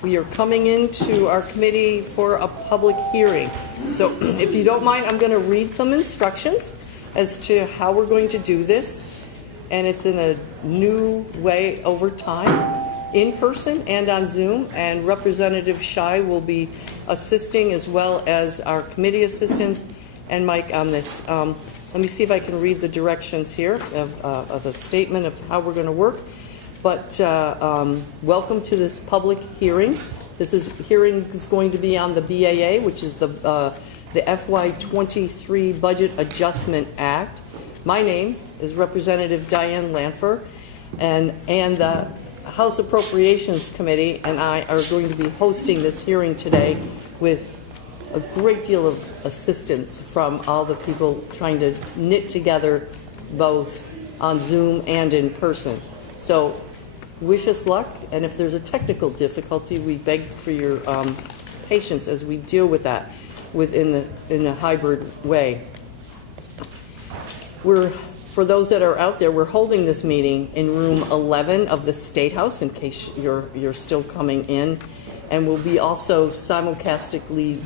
We are coming into our committee for a public hearing. So if you don't mind, I'm going to read some instructions as to how we're going to do this. And it's in a new way over time, in person and on Zoom. And Representative Shai will be assisting, as well as our committee assistants and Mike on this. Let me see if I can read the directions here of a statement of how we're going to work. But welcome to this public hearing. This hearing is going to be on the BAA, which is the FY23 Budget Adjustment Act. My name is Representative Diane Lanfer, and the House Appropriations Committee and I are going to be hosting this hearing today with a great deal of assistance from all the people trying to knit together both on Zoom and in person. So wish us luck, and if there's a technical difficulty, we beg for your patience as we deal with that in a hybrid way. For those that are out there, we're holding this meeting in room 11 of the State House, in case you're still coming in, and we'll be also simultaneously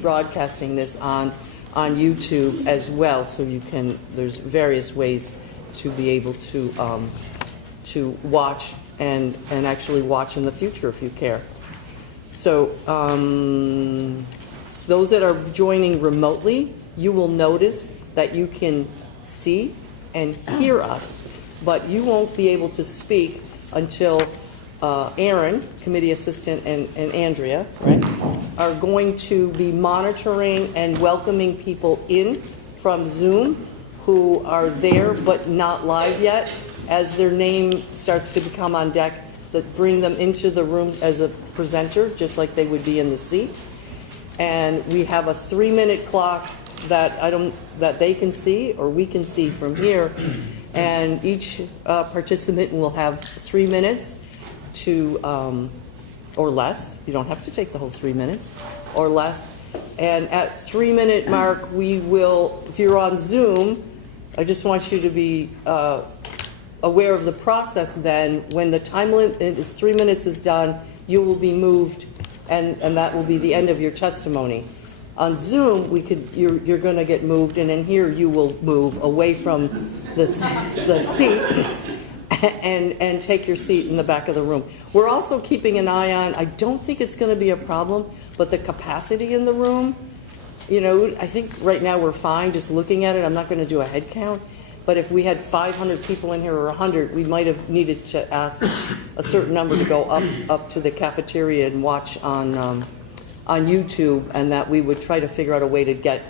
broadcasting this on YouTube as well. So there's various ways to be able to watch and actually watch in the future if you care. So those that are joining remotely, you will notice that you can see and hear us, but you won't be able to speak until Aaron, committee assistant, and Andrea, right, are going to be monitoring and welcoming people in from Zoom who are there but not live yet. As their name starts to become on deck, that bring them into the room as a presenter, just like they would be in the seat. And we have a 3-minute clock that they can see, or we can see from here. And each participant will have 3 minutes to, or less. You don't have to take the whole 3 minutes, or less. And at 3-minute mark, we will, if you're on Zoom, I just want you to be aware of the process then. When the time limit is 3 minutes is done, you will be moved, and that will be the end of your testimony. On Zoom, you're going to get moved, and in here you will move away from the seat and take your seat in the back of the room. We're also keeping an eye on, I don't think it's going to be a problem, but the capacity in the room. You know, I think right now we're fine just looking at it. I'm not going to do a head count. But if we had 500 people in here or 100, we might have needed to ask a certain number to go up to the cafeteria and watch on YouTube, and that we would try to figure out a way to get,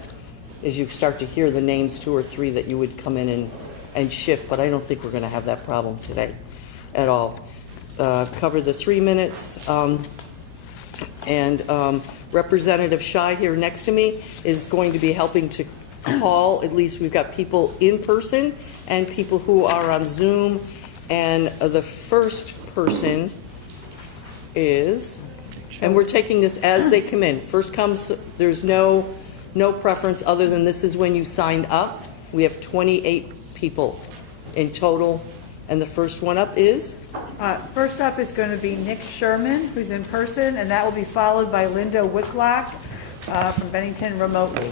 as you start to hear the names, 2 or 3 that you would come in and shift. But I don't think we're going to have that problem today at all. Cover the 3 minutes. Representative Shai here next to me is going to be helping to call. At least we've got people in person and people who are on Zoom. And the first person is, and we're taking this as they come in. First comes, there's no preference other than this is when you signed up. We have 28 people in total. And the first one up is? First up is going to be Nick Sherman, who's in person, and that will be followed by Linda Wicklock from Bennington remotely.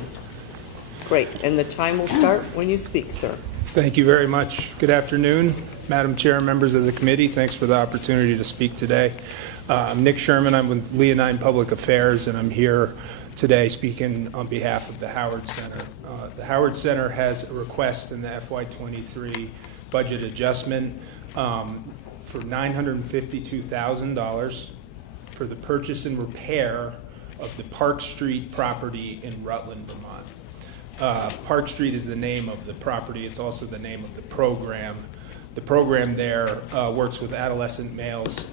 Great. And the time will start when you speak, sir. Thank you very much. Good afternoon, Madam Chair and members of the committee. Thanks for the opportunity to speak today. I'm Nick Sherman. I'm with Leonine Public Affairs, and I'm here today speaking on behalf of the Howard Center. The Howard Center has a request in the FY23 budget adjustment for $952,000 for the purchase and repair of the Park Street property in Rutland, Vermont. Park Street is the name of the property. It's also the name of the program. The program there works with adolescent males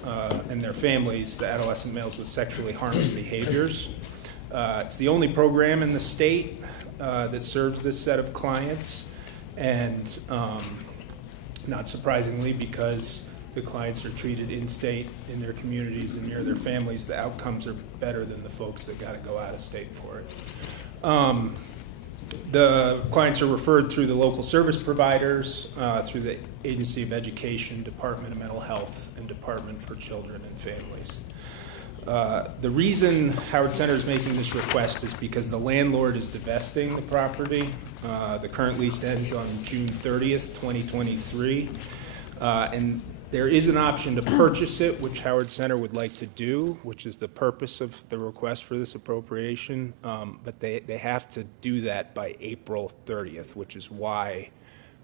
and their families, the adolescent males with sexually harming behaviors. It's the only program in the state that serves this set of clients, and not surprisingly, because the clients are treated in-state in their communities and near their families, the outcomes are better than the folks that got to go out of state for it. The clients are referred through the local service providers, through the Agency of Education, Department of Mental Health, and Department for Children and Families. The reason Howard Center is making this request is because the landlord is divesting the property. The current lease ends on June 30th, 2023. And there is an option to purchase it, which Howard Center would like to do, which is the purpose of the request for this appropriation. But they have to do that by April 30th, which is why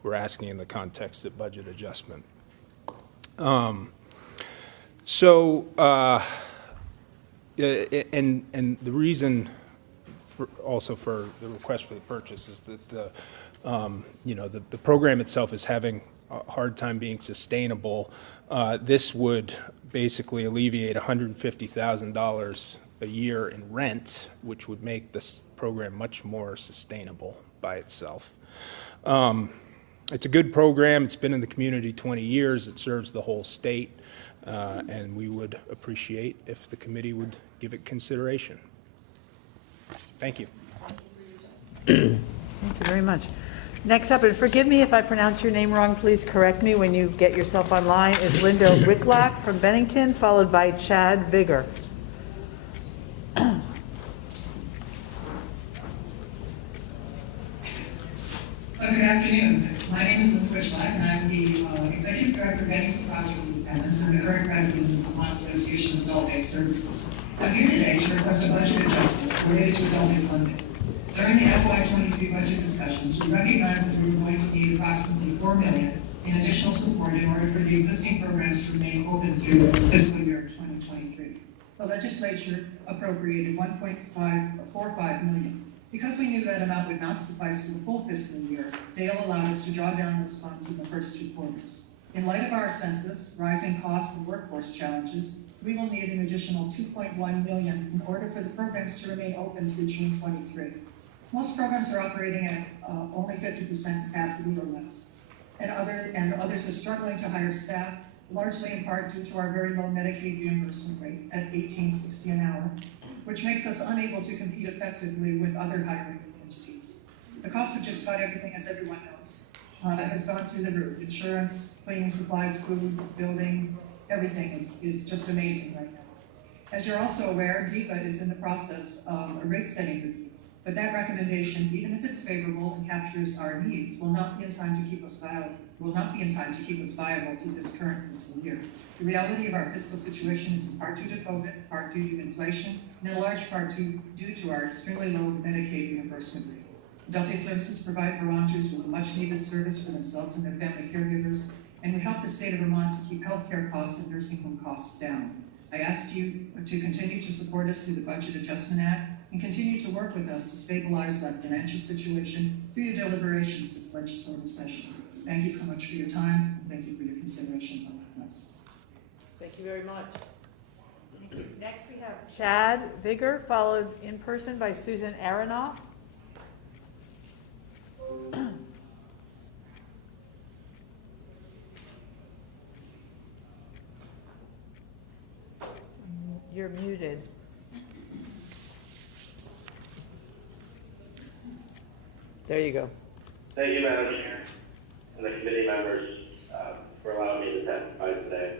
we're asking in the context of budget adjustment. And the reason also for the request for the purchase is that the program itself is having a hard time being sustainable. This would basically alleviate $150,000 a year in rent, which would make this program much more sustainable by itself. It's a good program. It's been in the community 20 years. It serves the whole state, and we would appreciate if the committee would give it consideration. Thank you. Thank you very much. Next up, and forgive me if I pronounce your name wrong, please correct me when you get yourself online, is Linda Wicklack from Bennington, followed by Chad Vigor. Good afternoon. My name is Linda Wicklack, and I'm the Executive Director of Bennington Project Independence and the current President of the Vermont Association of Adult Day Services. I'm here today to request a budget adjustment related to adult day funding. During the FY23 budget discussions, we recognized that we were going to need approximately $4 million in additional support in order for the existing programs to remain open through fiscal year 2023. The legislature appropriated $1.45 million. Because we knew that amount would not suffice for the full fiscal year, Dale allowed us to draw down those funds in the first 2 quarters. In light of our census, rising costs, and workforce challenges, we will need an additional $2.1 million in order for the programs to remain open through June 23. Most programs are operating at only 50% capacity or less, and others are struggling to hire staff, largely in part due to our very low Medicaid reimbursement rate at $18.60 an hour, which makes us unable to compete effectively with other hiring entities. The cost of just about everything, as everyone knows, has gone through the roof. Insurance, cleaning supplies, food, building, everything is just amazing right now. As you're also aware, DEPA is in the process of a rate setting review, but that recommendation, even if it's favorable and captures our needs, will not be in time to keep us viable through this current fiscal year. The reality of our fiscal situation is in part due to COVID, in part due to inflation, and in large part due to our extremely low Medicaid reimbursement rate. Adult Day Services provide Vermonters with a much-needed service for themselves and their family caregivers, and we help the state of Vermont to keep healthcare costs and nursing home costs down. I asked you to continue to support us through the Budget Adjustment Act and continue to work with us to stabilize that financial situation through your deliberations this legislative session. Thank you so much for your time, and thank you for your consideration of my request. Thank you very much. Thank you. Next we have Chad Vigor, followed in person by Susan Aronoff. You're muted. There you go. Thank you, Madam Chair, and the committee members for allowing me to testify today.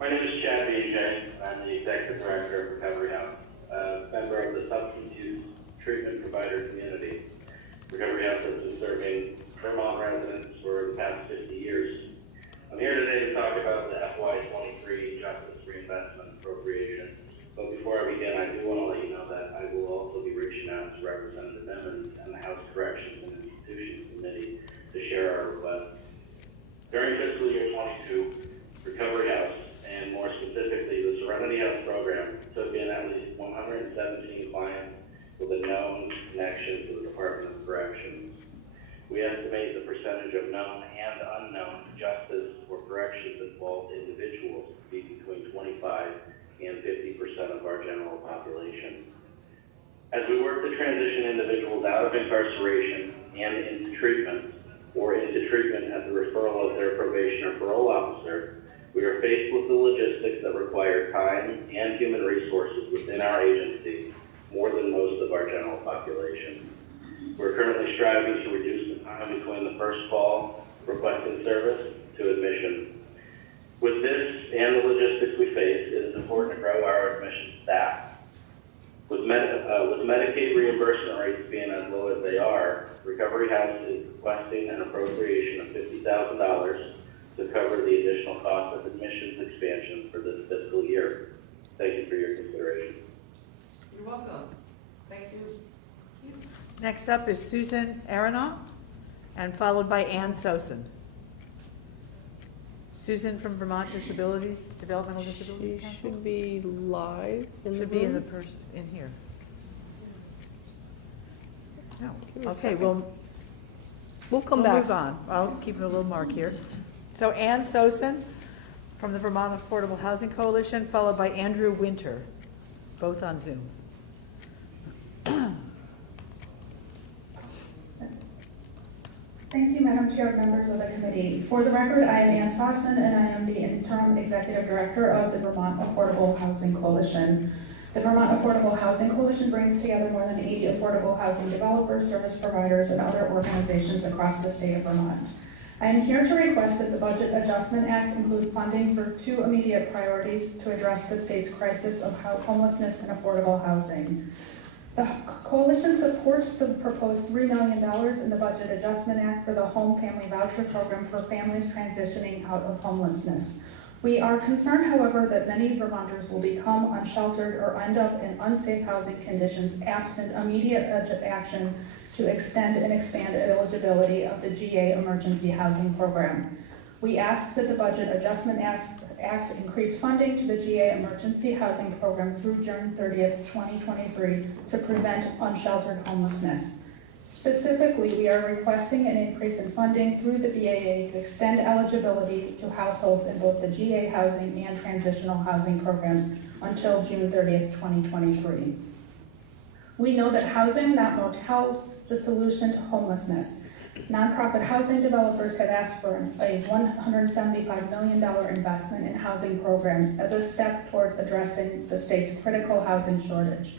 My name is Chad Vigor. I'm the Executive Director of Recovery House, a member of the substance use treatment provider community. Recovery House has been serving Vermont residents for the past 50 years. I'm here today to talk about the FY23 Justice Reinvestment Appropriation. But before I begin, I do want to let you know that I will also be reaching out to Representative Emmons and the House Corrections and Institutions Committee to share our request. During fiscal year 22, Recovery House, and more specifically the Serenity House program, took in at least 117 clients with a known connection to the Department of Corrections. We estimate the percentage of known and unknown justice or corrections involved individuals to be between 25 and 50% of our general population. As we work to transition individuals out of incarceration and into treatment, or into treatment at the referral of their probation or parole officer, we are faced with the logistics that require time and human resources within our agency more than most of our general population. We're currently striving to reduce the time between the first call requesting service to admission. With this and the logistics we face, it is important to grow our admission staff. With Medicaid reimbursement rates being as low as they are, Recovery House is requesting an appropriation of $50,000 to cover the additional cost of admissions expansion for this fiscal year. Thank you for your consideration. You're welcome. Thank you. Next up is Susan Aronoff, and followed by Ann Sosin. Susan from Vermont Developmental Disabilities She Council? should be live in the Should be in the room. in here. No. Give me a Okay, second. we'll We'll move back. on. I'll keep a little mark here. So Ann Sosin from the Vermont Affordable Housing Coalition, followed by Andrew Winter, both on Zoom. Thank you, Madam Chair, members of the committee. For the record, I am Ann Sossin, and I am the interim executive director of the Vermont Affordable Housing Coalition. The Vermont Affordable Housing Coalition brings together more than 80 affordable housing developers, service providers, and other organizations across the state of Vermont. I am here to request that the Budget Adjustment Act include funding for 2 immediate priorities to address the state's crisis of homelessness and affordable housing. The coalition supports the proposed $3 million in the Budget Adjustment Act for the Home Family Voucher Program for families transitioning out of homelessness. We are concerned, however, that many Vermonters will become unsheltered or end up in unsafe housing conditions absent immediate action to extend and expand eligibility of the GA Emergency Housing Program. We ask that the Budget Adjustment Act increase funding to the GA Emergency Housing Program through June 30th, 2023 to prevent unsheltered homelessness. Specifically, we are requesting an increase in funding through the BAA to extend eligibility to households in both the GA housing and transitional housing programs until June 30th, 2023. We know that housing, not motels, the solution to homelessness. Nonprofit housing developers have asked for a $175 million investment in housing programs as a step towards addressing the state's critical housing shortage.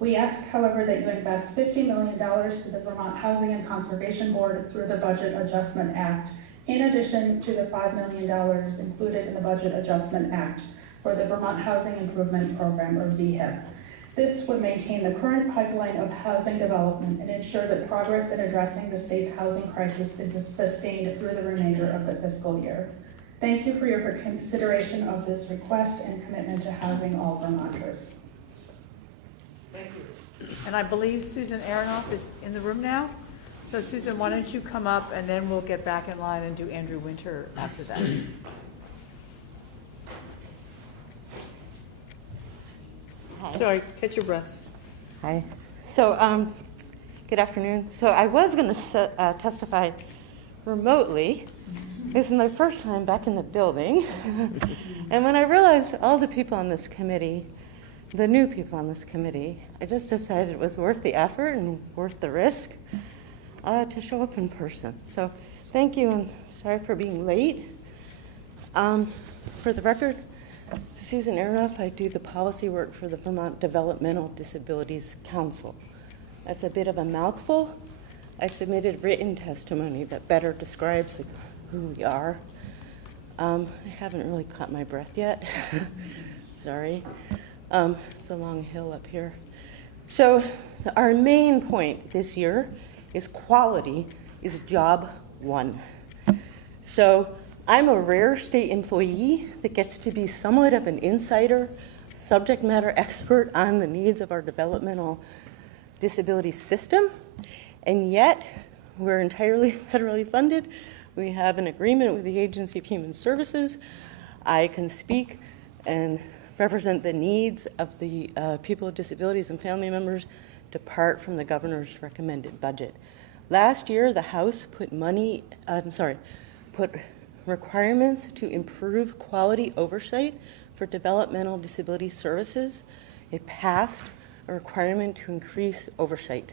We ask, however, that you invest $50 million to the Vermont Housing and Conservation Board through the Budget Adjustment Act, in addition to the $5 million included in the Budget Adjustment Act for the Vermont Housing Improvement Program, or VHIP. This would maintain the current pipeline of housing development and ensure that progress in addressing the state's housing crisis is sustained through the remainder of the fiscal year. Thank you for your consideration of this request and commitment to housing all Vermonters. Thank you. And I believe Susan Aronoff is in the room now. So Susan, why don't you come up and then we'll get back in line and do Andrew Winter after that. Sorry, catch your breath. Hi. So, good afternoon. So I was going to testify remotely. This is my first time back in the building. And when I realized all the people on this committee, the new people on this committee, I just decided it was worth the effort and worth the risk to show up in person. So thank you, and sorry for being late. For the record, Susan Aronoff, I do the policy work for the Vermont Developmental Disabilities Council. That's a bit of a mouthful. I submitted written testimony that better describes who we are. I haven't really caught my breath yet. Sorry. It's a long hill up here. So our main point this year is quality is job one. So I'm a rare state employee that gets to be somewhat of an insider, subject matter expert on the needs of our developmental disability system, and yet we're entirely federally funded. We have an agreement with the Agency of Human Services. I can speak and represent the needs of the people with disabilities and family members depart from the governor's recommended budget. Last year, the House put requirements to improve quality oversight for developmental disability services. It passed a requirement to increase oversight.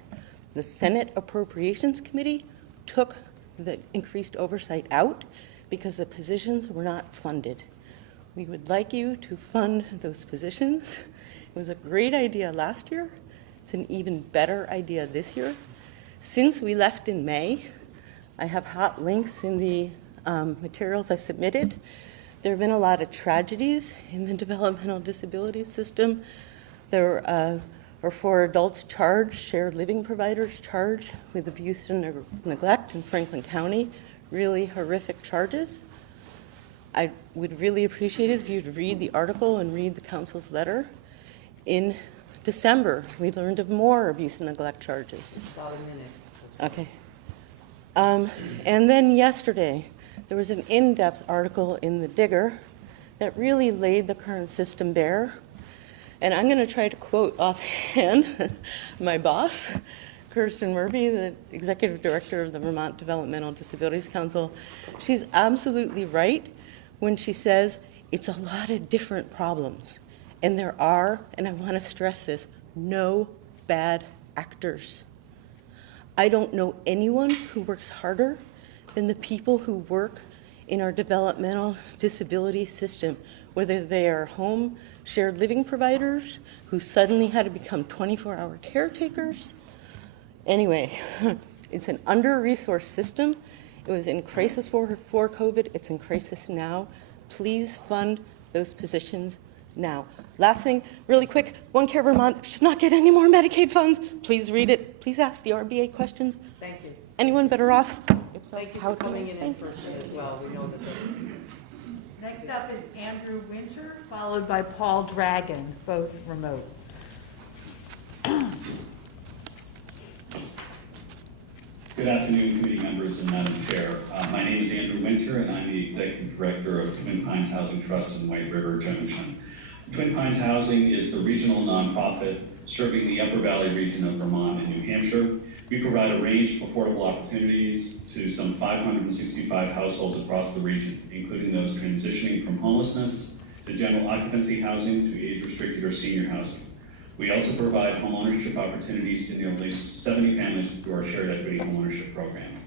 The Senate Appropriations Committee took the increased oversight out because the positions were not funded. We would like you to fund those positions. It was a great idea last year. It's an even better idea this year. Since we left in May, I have hot links in the materials I submitted. There have been a lot of tragedies in the developmental disability system. There are four adults charged, shared living providers charged with abuse and neglect in Franklin County. Really horrific charges. I would really appreciate it if you'd read the article and read the council's letter. In December, we learned of more abuse and neglect charges. About a minute. Okay. And then yesterday, there was an in-depth article in the Digger that really laid the current system bare. And I'm going to try to quote offhand my boss, Kirsten Murphy, the executive director of the Vermont Developmental Disabilities Council. She's absolutely right when she says it's a lot of different problems. And there are, and I want to stress this, no bad actors. I don't know anyone who works harder than the people who work in our developmental disability system, whether they are home shared living providers who suddenly had to become 24-hour caretakers. Anyway, it's an under-resourced system. It was in crisis before COVID. It's in crisis now. Please fund those positions now. Last thing, really quick, One Care Vermont should not get any more Medicaid funds. Please read it. Please ask the RBA questions. Thank you. Anyone better off? Thank you for coming in person as well. We know that Next up is Andrew Winter, followed by Paul Dragon, both remote. Good afternoon, committee members and Madam Chair. My name is Andrew Winter, and I'm the Executive Director of Twin Pines Housing Trust in White River Junction. Twin Pines Housing is the regional nonprofit serving the Upper Valley region of Vermont and New Hampshire. We provide a range of affordable opportunities to some 565 households across the region, including those transitioning from homelessness to general occupancy housing to age-restricted or senior housing. We also provide homeownership opportunities to nearly 70 families through our shared equity homeownership program.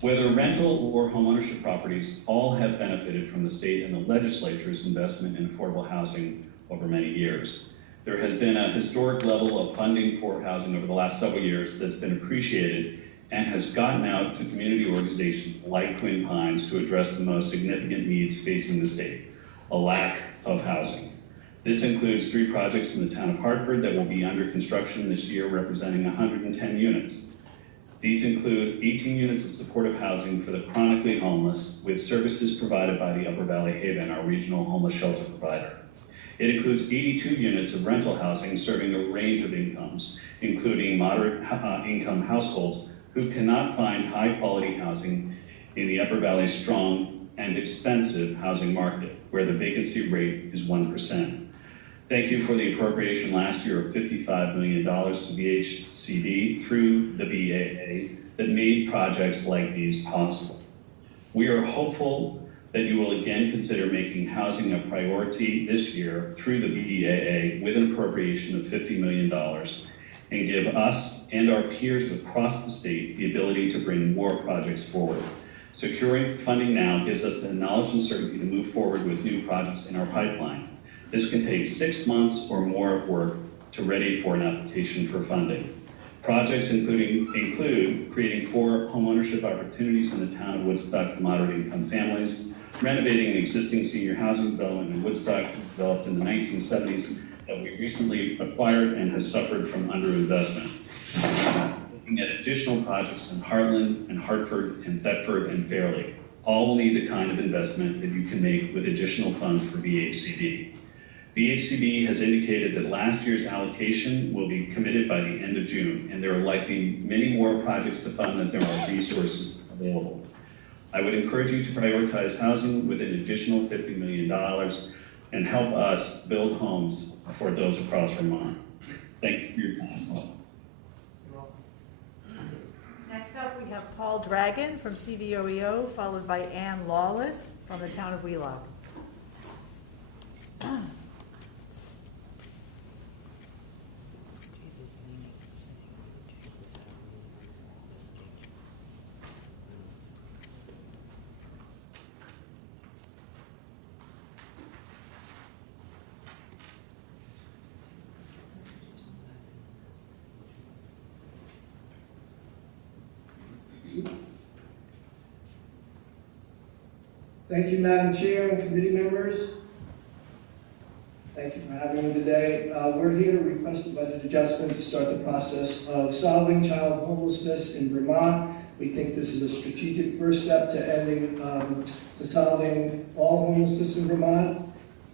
Whether rental or homeownership properties, all have benefited from the state and the legislature's investment in affordable housing over many years. There has been a historic level of funding for housing over the last several years that's been appreciated and has gotten out to community organizations like Twin Pines to address the most significant needs facing the state, a lack of housing. This includes 3 projects in the town of Hartford that will be under construction this year, representing 110 units. These include 18 units of supportive housing for the chronically homeless, with services provided by the Upper Valley Haven, our regional homeless shelter provider. It includes 82 units of rental housing serving a range of incomes, including moderate income households who cannot find high-quality housing in the Upper Valley's strong and expensive housing market, where the vacancy rate is 1%. Thank you for the appropriation last year of $55 million to VHCD through the BAA that made projects like these possible. We are hopeful that you will again consider making housing a priority this year through the BAA with an appropriation of $50 million and give us and our peers across the state the ability to bring more projects forward. Securing funding now gives us the knowledge and certainty to move forward with new projects in our pipeline. This can take 6 months or more of work to ready for an application for funding. Projects include creating 4 homeownership opportunities in the town of Woodstock for moderate income families, renovating an existing senior housing development in Woodstock developed in the 1970s that we recently acquired and has suffered from underinvestment. Looking at additional projects in Heartland and Hartford and Thetford and Fairleigh. All will need the kind of investment that you can make with additional funds for VHCD. VHCD has indicated that last year's allocation will be committed by the end of June, and there are likely many more projects to fund than there are resources available. I would encourage you to prioritize housing with an additional $50 million and help us build homes for those across Vermont. Thank you for your time. Next up, we have Paul Dragon from CVOEO, followed by Ann Lawless from the town of Wheelock. Thank you, Madam Chair and committee members. Thank you for having me today. We're here to request a budget adjustment to start the process of solving child homelessness in Vermont. We think this is a strategic first step to solving all homelessness in Vermont.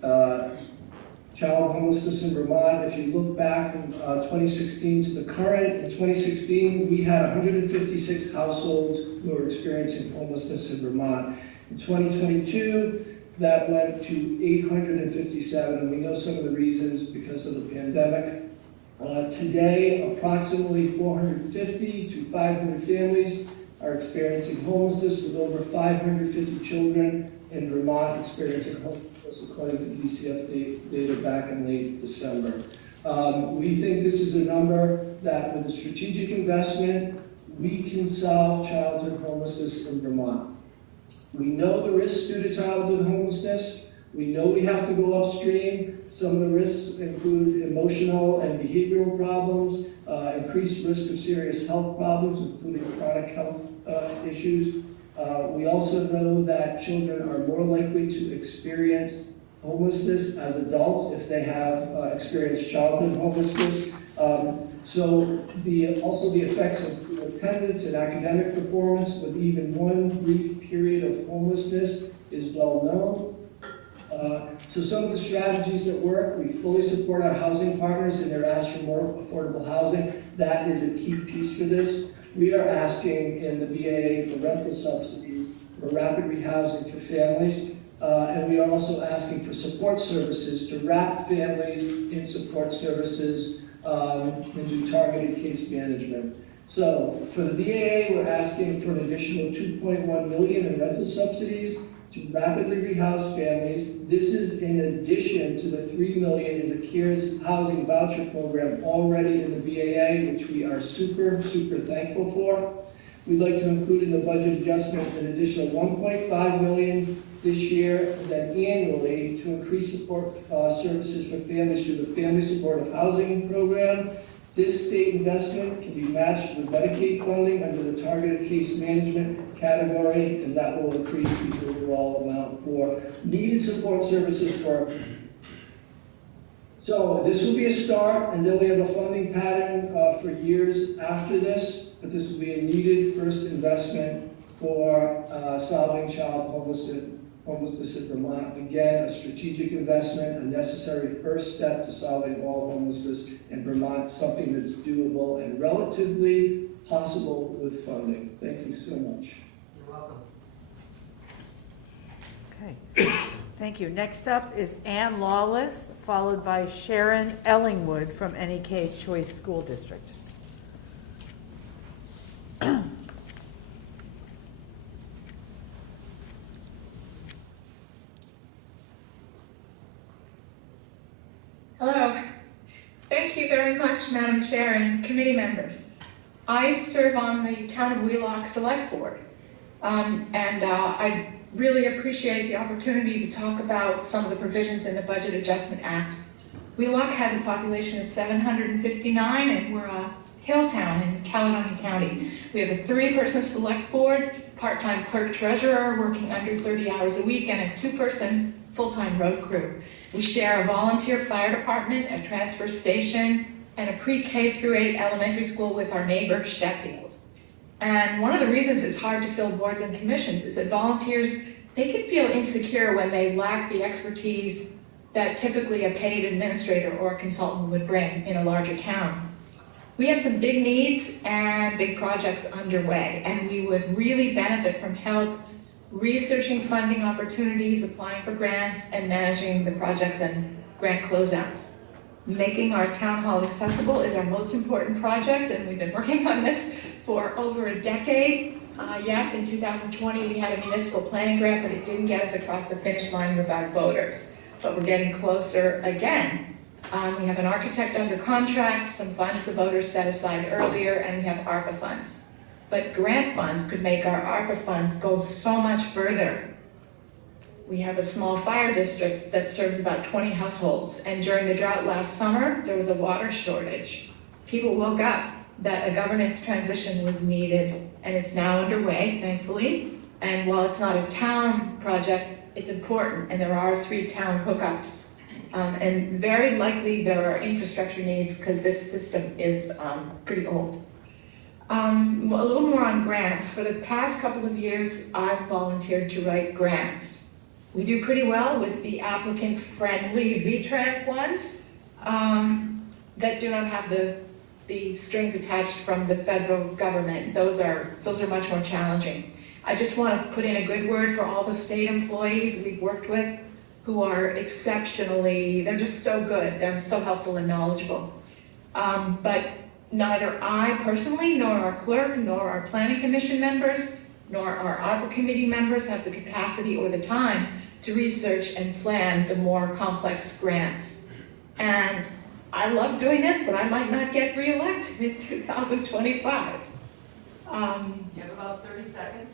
Child homelessness in Vermont, if you look back from 2016 to the current, in 2016 we had 156 households who were experiencing homelessness in Vermont. In 2022, that went to 857, and we know some of the reasons because of the pandemic. Today, approximately 450 to 500 families are experiencing homelessness, with over 550 children in Vermont experiencing homelessness, according to DCF data back in late December. We think this is a number that, with a strategic investment, we can solve childhood homelessness in Vermont. We know the risks due to childhood homelessness. We know we have to go upstream. Some of the risks include emotional and behavioral problems, increased risk of serious health problems, including chronic health issues. We also know that children are more likely to experience homelessness as adults if they have experienced childhood homelessness. Also the effects of attendance and academic performance with even one brief period of homelessness is well known. So some of the strategies that work, we fully support our housing partners in their ask for more affordable housing. That is a key piece for this. We are asking in the BAA for rental subsidies, for rapid rehousing for families, and we are also asking for support services to wrap families in support services and do targeted case management. So for the BAA, we're asking for an additional $2.1 million in rental subsidies to rapidly rehouse families. This is in addition to the $3 million in the CARES housing voucher program already in the BAA, which we are super thankful for. We'd like to include in the budget adjustment an additional $1.5 million this year, and then annually to increase support services for families through the Family Supportive Housing Program. This state investment can be matched with Medicaid funding under the targeted case management category, and that will increase the overall amount for needed support services for. So this will be a start, and then we have a funding pattern for years after this, but this will be a needed first investment for solving child homelessness in Vermont. Again, a strategic investment, a necessary first step to solving all homelessness in Vermont, something that's doable and relatively possible with funding. Thank you so much. You're welcome. Okay, thank you. Next up is Ann Lawless, followed by Sharon Ellingwood from NEK Choice School District. Hello. Thank you very much, Madam Chair and committee members. I serve on the Town of Wheelock Select Board, I really appreciate the opportunity to talk about some of the provisions in the Budget Adjustment Act. Wheelock has a population of 759, and we're a hill town in Caledonia County. We have a 3-person select board, part-time clerk treasurer working under 30 hours a week, and a 2-person full-time road crew. We share a volunteer fire department, a transfer station, and a pre-K through 8 elementary school with our neighbor Sheffield. And one of the reasons it's hard to fill boards and commissions is that volunteers, they can feel insecure when they lack the expertise that typically a paid administrator or a consultant would bring in a larger town. We have some big needs and big projects underway, and we would really benefit from help researching funding opportunities, applying for grants, and managing the projects and grant closeouts. Making our town hall accessible is our most important project, and we've been working on this for over a decade. Yes, in 2020 we had a municipal planning grant, but it didn't get us across the finish line with our voters. But we're getting closer again. We have an architect under contract, some funds the voters set aside earlier, and we have ARPA funds. But grant funds could make our ARPA funds go so much further. We have a small fire district that serves about 20 households, and during the drought last summer, there was a water shortage. People woke up that a governance transition was needed, and it's now underway, thankfully. And while it's not a town project, it's important, and there are 3 town hookups. And very likely there are infrastructure needs because this system is pretty old. A little more on grants. For the past couple of years, I've volunteered to write grants. We do pretty well with the applicant-friendly VTrans ones that do not have the strings attached from the federal government. Those are much more challenging. I just want to put in a good word for all the state employees we've worked with who are exceptionally, they're just so good. They're so helpful and knowledgeable. But neither I personally, nor our clerk, nor our planning commission members, nor our ARPA committee members have the capacity or the time to research and plan the more complex grants. And I love doing this, but I might not get reelected in 2025. You have about 30 seconds.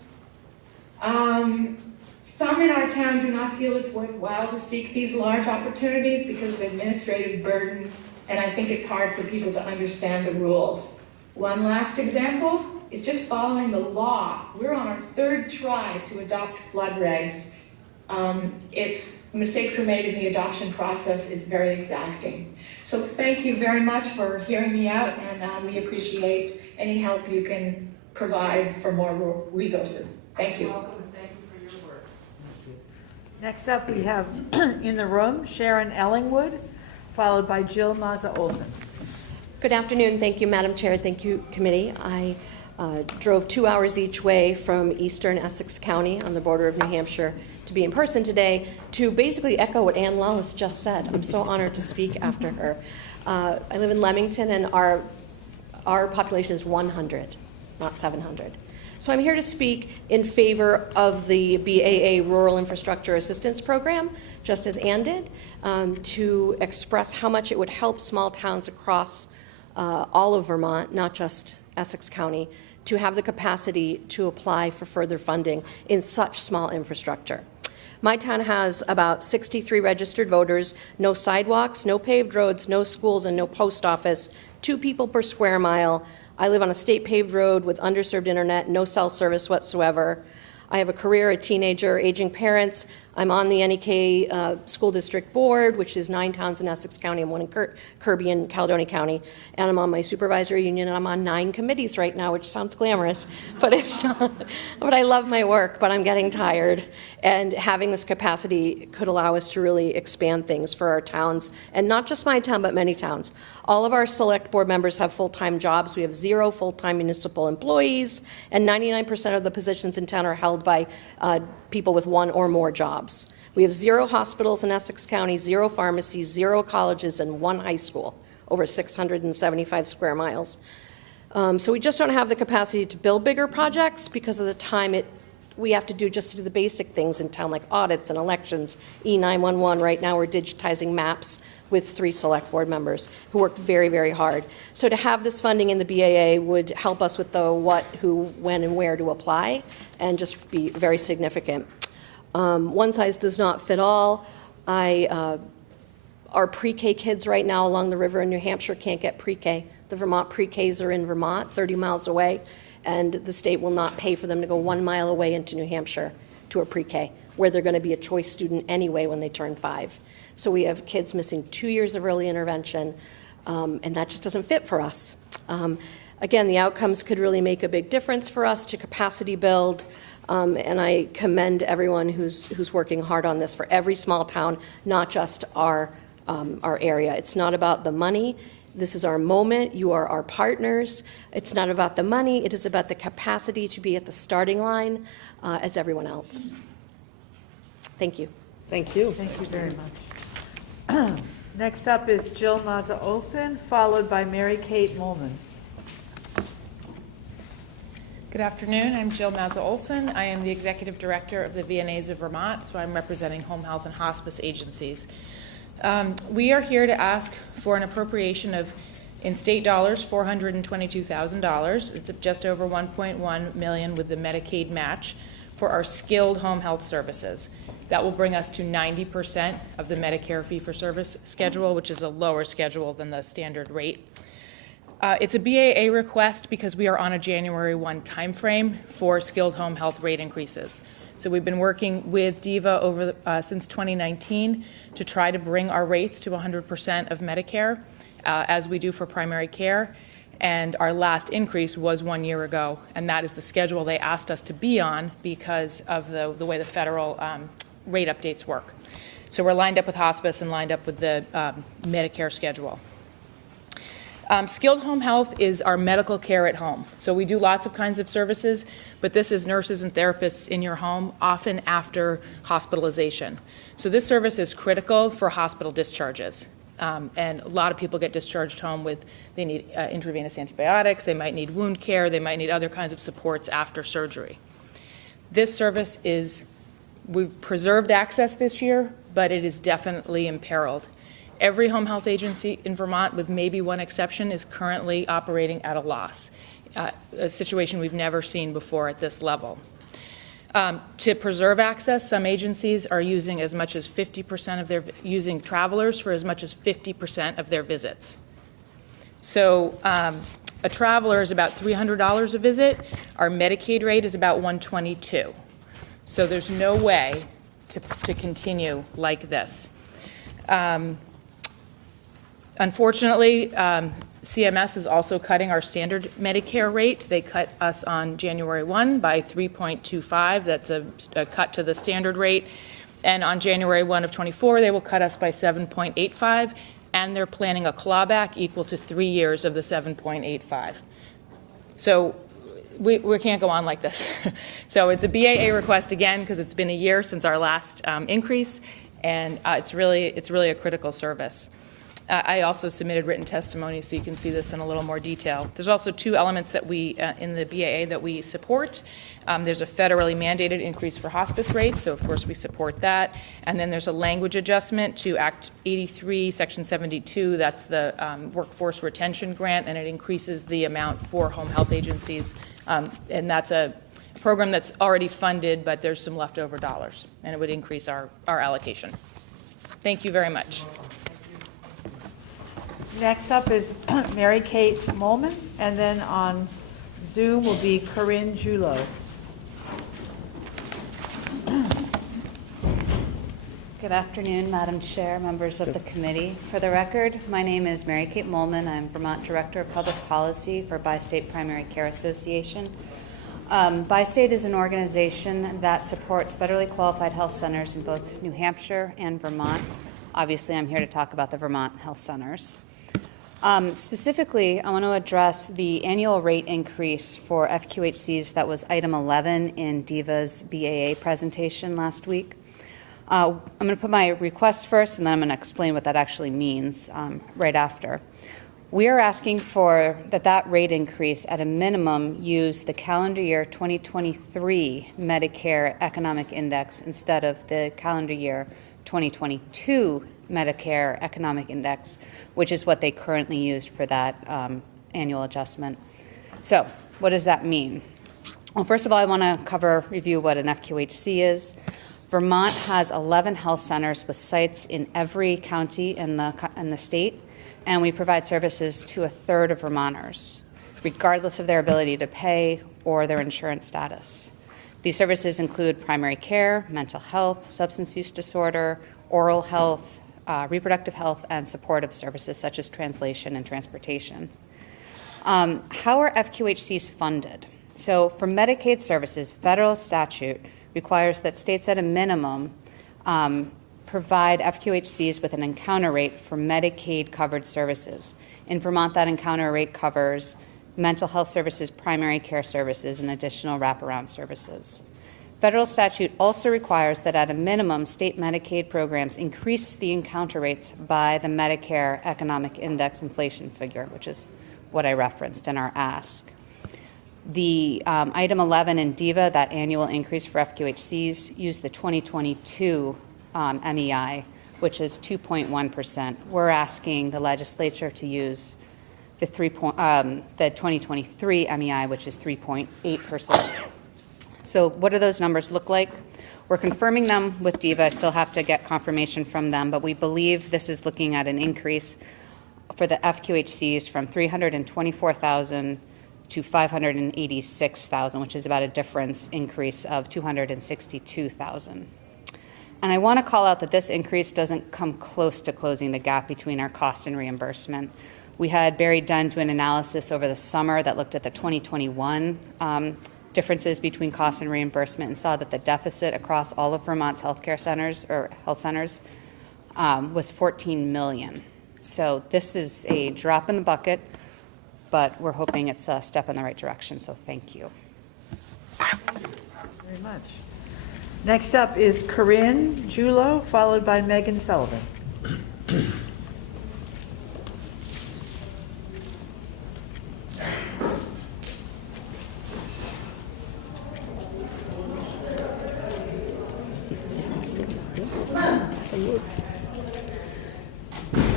Some in our town do not feel it's worthwhile to seek these large opportunities because of administrative burden, and I think it's hard for people to understand the rules. One last example is just following the law. We're on our 3rd try to adopt flood regs. Mistakes were made in the adoption process. It's very exacting. So thank you very much for hearing me out, and we appreciate any help you can provide for more resources. Thank you. Welcome, and thank you for your work. Next up, we have in the room Sharon Ellingwood, followed by Jill Mazza-Olson. Good afternoon. Thank you, Madam Chair. Thank you, committee. I drove 2 hours each way from eastern Essex County on the border of New Hampshire to be in person today to basically echo what Ann Lawless just said. I'm so honored to speak after her. I live in Leamington, and our population is 100, not 700. So I'm here to speak in favor of the BAA Rural Infrastructure Assistance Program, just as Ann did, to express how much it would help small towns across all of Vermont, not just Essex County, to have the capacity to apply for further funding in such small infrastructure. My town has about 63 registered voters, no sidewalks, no paved roads, no schools, and no post office, 2 people per square mile. I live on a state paved road with underserved internet, no cell service whatsoever. I have a career, a teenager, aging parents. I'm on the NEK School District Board, which is 9 towns in Essex County and 1 in Kirby and Caledonia County. And I'm on my supervisory union, and I'm on 9 committees right now, which sounds glamorous, but it's not. But I love my work, but I'm getting tired. And having this capacity could allow us to really expand things for our towns, and not just my town, but many towns. All of our select board members have full-time jobs. We have 0 full-time municipal employees, and 99% of the positions in town are held by people with 1 or more jobs. We have 0 hospitals in Essex County, 0 pharmacies, 0 colleges, and 1 high school, over 675 square miles. So we just don't have the capacity to build bigger projects because of the time we have to do just to do the basic things in town, like audits and elections, E911. Right now we're digitizing maps with 3 select board members who work very, very hard. So to have this funding in the BAA would help us with the what, who, when, and where to apply, and just be very significant. One size does not fit all. Our pre-K kids right now along the river in New Hampshire can't get pre-K. The Vermont pre-Ks are in Vermont, 30 miles away, and the state will not pay for them to go 1 mile away into New Hampshire to a pre-K, where they're going to be a choice student anyway when they turn 5. So we have kids missing 2 years of early intervention, and that just doesn't fit for us. Again, the outcomes could really make a big difference for us to capacity build, and I commend everyone who's working hard on this for every small town, not just our area. It's not about the money. This is our moment. You are our partners. It's not about the money. It is about the capacity to be at the starting line as everyone else. Thank you. Thank you. Thank you very much. Next up is Jill Mazza-Olson, followed by Mary Kate Molman. Good afternoon. I'm Jill Mazza-Olson. I am the Executive Director of the VNAs of Vermont, so I'm representing home health and hospice agencies. We are here to ask for an appropriation of, in state dollars, $422,000. It's just over $1.1 million with the Medicaid match for our skilled home health services. That will bring us to 90% of the Medicare fee-for-service schedule, which is a lower schedule than the standard rate. It's a BAA request because we are on a January 1 timeframe for skilled home health rate increases. So we've been working with DEVA since 2019 to try to bring our rates to 100% of Medicare, as we do for primary care. And our last increase was 1 year ago, and that is the schedule they asked us to be on because of the way the federal rate updates work. So we're lined up with hospice and lined up with the Medicare schedule. Skilled home health is our medical care at home. So we do lots of kinds of services, but this is nurses and therapists in your home, often after hospitalization. So this service is critical for hospital discharges. And a lot of people get discharged home they need intravenous antibiotics, they might need wound care, they might need other kinds of supports after surgery. This service we've preserved access this year, but it is definitely imperiled. Every home health agency in Vermont, with maybe one exception, is currently operating at a loss, a situation we've never seen before at this level. To preserve access, some agencies are using as much as 50% using travelers for as much as 50% of their visits. So a traveler is about $300 a visit. Our Medicaid rate is about $122. So there's no way to continue like this. Unfortunately, CMS is also cutting our standard Medicare rate. They cut us on January 1 by 3.25. That's a cut to the standard rate. And on January 1 of 24, they will cut us by 7.85, and they're planning a clawback equal to 3 years of the 7.85. So we can't go on like this. So it's a BAA request again because it's been a year since our last increase, and it's really a critical service. I also submitted written testimony so you can see this in a little more detail. There's also two elements that we, in the BAA, that we support. There's a federally mandated increase for hospice rates, so of course we support that. And then there's a language adjustment to Act 83, Section 72. That's the workforce retention grant, and it increases the amount for home health agencies. And that's a program that's already funded, but there's some leftover dollars, and it would increase our allocation. Thank you very much. Next up is Mary Kate Molman, and then on Zoom will be Corinne Julo. Good afternoon, Madam Chair, members of the committee. For the record, my name is Mary Kate Molman. I'm Vermont Director of Public Policy for Bi-State Primary Care Association. Bi-State is an organization that supports federally qualified health centers in both New Hampshire and Vermont. Obviously, I'm here to talk about the Vermont Health Centers. Specifically, I want to address the annual rate increase for FQHCs that was item 11 in DEVA's BAA presentation last week. I'm going to put my request first, and then I'm going to explain what that actually means right after. We are asking for that rate increase at a minimum use the calendar year 2023 Medicare Economic Index instead of the calendar year 2022 Medicare Economic Index, which is what they currently used for that annual adjustment. So what does that mean? Well, first of all, I want to review what an FQHC is. Vermont has 11 health centers with sites in every county in the state, and we provide services to a third of Vermonters, regardless of their ability to pay or their insurance status. These services include primary care, mental health, substance use disorder, oral health, reproductive health, and supportive services such as translation and transportation. How are FQHCs funded? So for Medicaid services, federal statute requires that states at a minimum provide FQHCs with an encounter rate for Medicaid covered services. In Vermont, that encounter rate covers mental health services, primary care services, and additional wraparound services. Federal statute also requires that at a minimum, state Medicaid programs increase the encounter rates by the Medicare Economic Index inflation figure, which is what I referenced in our ask. The item 11 in DEVA, that annual increase for FQHCs, used the 2022 MEI, which is 2.1%. We're asking the legislature to use the 2023 MEI, which is 3.8%. So what do those numbers look like? We're confirming them with DEVA. I still have to get confirmation from them, but we believe this is looking at an increase for the FQHCs from 324,000 to 586,000, which is about a difference increase of 262,000. And I want to call out that this increase doesn't come close to closing the gap between our cost and reimbursement. We had Barry Dunn do an analysis over the summer that looked at the 2021 differences between cost and reimbursement and saw that the deficit across all of Vermont's healthcare centers or health centers was 14 million. So this is a drop in the bucket, but we're hoping it's a step in the right direction. So thank you. Thank you very much. Next up is Corinne Julo, followed by Megan Sullivan.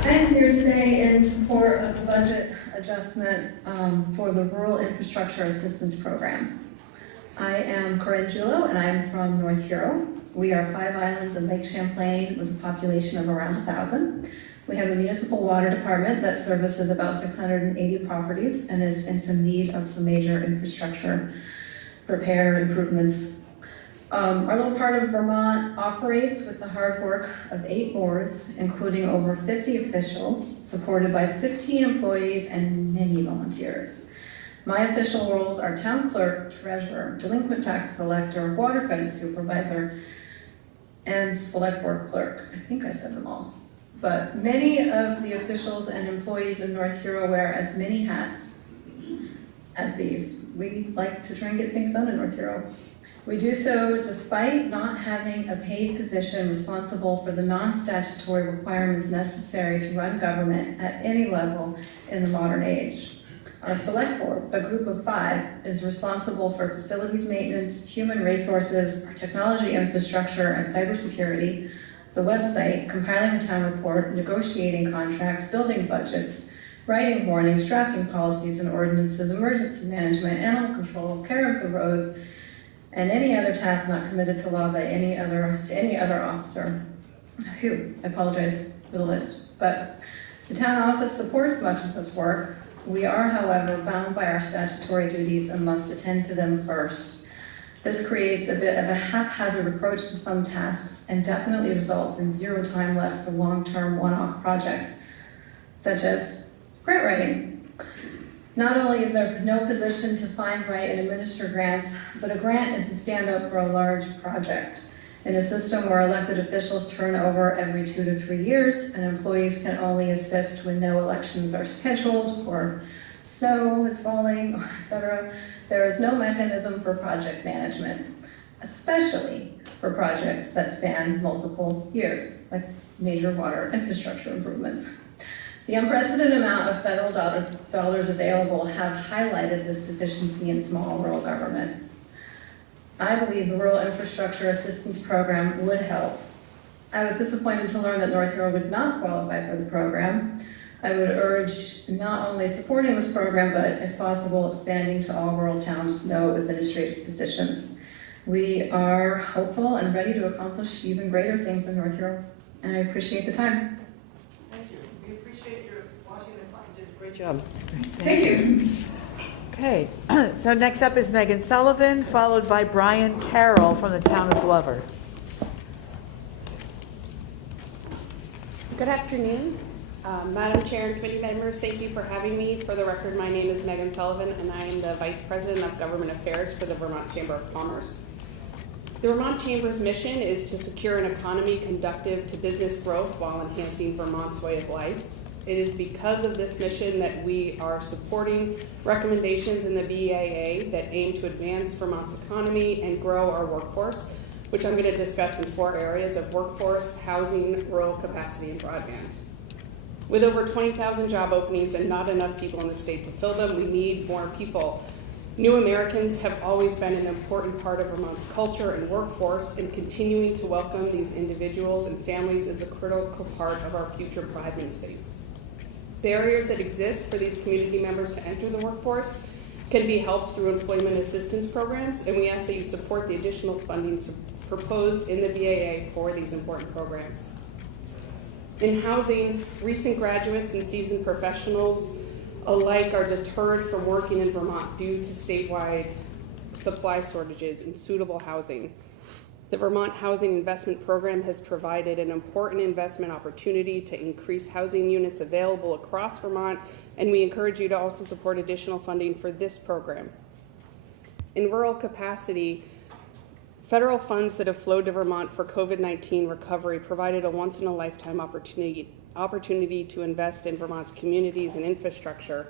I'm here today in support of the budget adjustment for the Rural Infrastructure Assistance Program. I am Corinne Julo, and I'm from North Hero. We are 5 islands in Lake Champlain with a population of around 1,000. We have a municipal water department that services about 680 properties and is in some need of some major infrastructure repair improvements. Our little part of Vermont operates with the hard work of 8 boards, including over 50 officials, supported by 15 employees and many volunteers. My official roles are town clerk, treasurer, delinquent tax collector, water credit supervisor, and select board clerk. I think I said them all. But many of the officials and employees in North Hero wear as many hats as these. We like to try and get things done in North Hero. We do so despite not having a paid position responsible for the non-statutory requirements necessary to run government at any level in the modern age. Our select board, a group of 5, is responsible for facilities maintenance, human resources, our technology infrastructure, and cybersecurity, the website, compiling the town report, negotiating contracts, building budgets, writing warnings, drafting policies and ordinances, emergency management, animal control, care of the roads, and any other task not committed to law by any other officer. Phew, I apologize for the list. But the town office supports much of this work. We are, however, bound by our statutory duties and must attend to them first. This creates a bit of a haphazard approach to some tasks and definitely results in 0 time left for long-term one-off projects, such as grant writing. Not only is there no position to find, write, and administer grants, but a grant is the standout for a large project. In a system where elected officials turn over every 2 to 3 years, and employees can only assist when no elections are scheduled, or snow is falling, etc., there is no mechanism for project management, especially for projects that span multiple years, like major water infrastructure improvements. The unprecedented amount of federal dollars available have highlighted this deficiency in small rural government. I believe the Rural Infrastructure Assistance Program would help. I was disappointed to learn that North Hero would not qualify for the program. I would urge not only supporting this program, but if possible, expanding to all rural towns with no administrative positions. We are hopeful and ready to accomplish even greater things in North Hero, and I appreciate the time. Thank you. We appreciate your watching and you did a great job. Thank you. Okay, so next up is Megan Sullivan, followed by Brian Carroll from the town of Glover. Good afternoon. Madam Chair and committee members, thank you for having me. For the record, my name is Megan Sullivan, and I am the Vice President of Government Affairs for the Vermont Chamber of Commerce. The Vermont Chamber's mission is to secure an economy conducive to business growth while enhancing Vermont's way of life. It is because of this mission that we are supporting recommendations in the BAA that aim to advance Vermont's economy and grow our workforce, which I'm going to discuss in 4 areas of workforce, housing, rural capacity, and broadband. With over 20,000 job openings and not enough people in the state to fill them, we need more people. New Americans have always been an important part of Vermont's culture and workforce, and continuing to welcome these individuals and families is a critical part of our future vibrancy. Barriers that exist for these community members to enter the workforce can be helped through employment assistance programs, and we ask that you support the additional funding proposed in the BAA for these important programs. In housing, recent graduates and seasoned professionals alike are deterred from working in Vermont due to statewide supply shortages in suitable housing. The Vermont Housing Investment Program has provided an important investment opportunity to increase housing units available across Vermont, and we encourage you to also support additional funding for this program. In rural capacity, federal funds that have flowed to Vermont for COVID-19 recovery provided a once-in-a-lifetime opportunity to invest in Vermont's communities and infrastructure.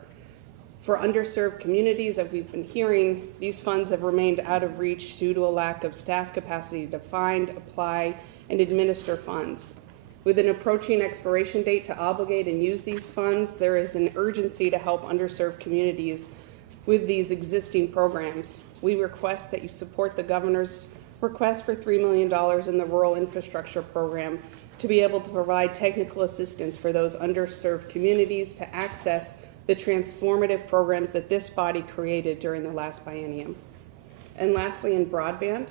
For underserved communities, as we've been hearing, these funds have remained out of reach due to a lack of staff capacity to find, apply, and administer funds. With an approaching expiration date to obligate and use these funds, there is an urgency to help underserved communities with these existing programs. We request that you support the governor's request for $3 million in the Rural Infrastructure Program to be able to provide technical assistance for those underserved communities to access the transformative programs that this body created during the last biennium. And lastly, in broadband,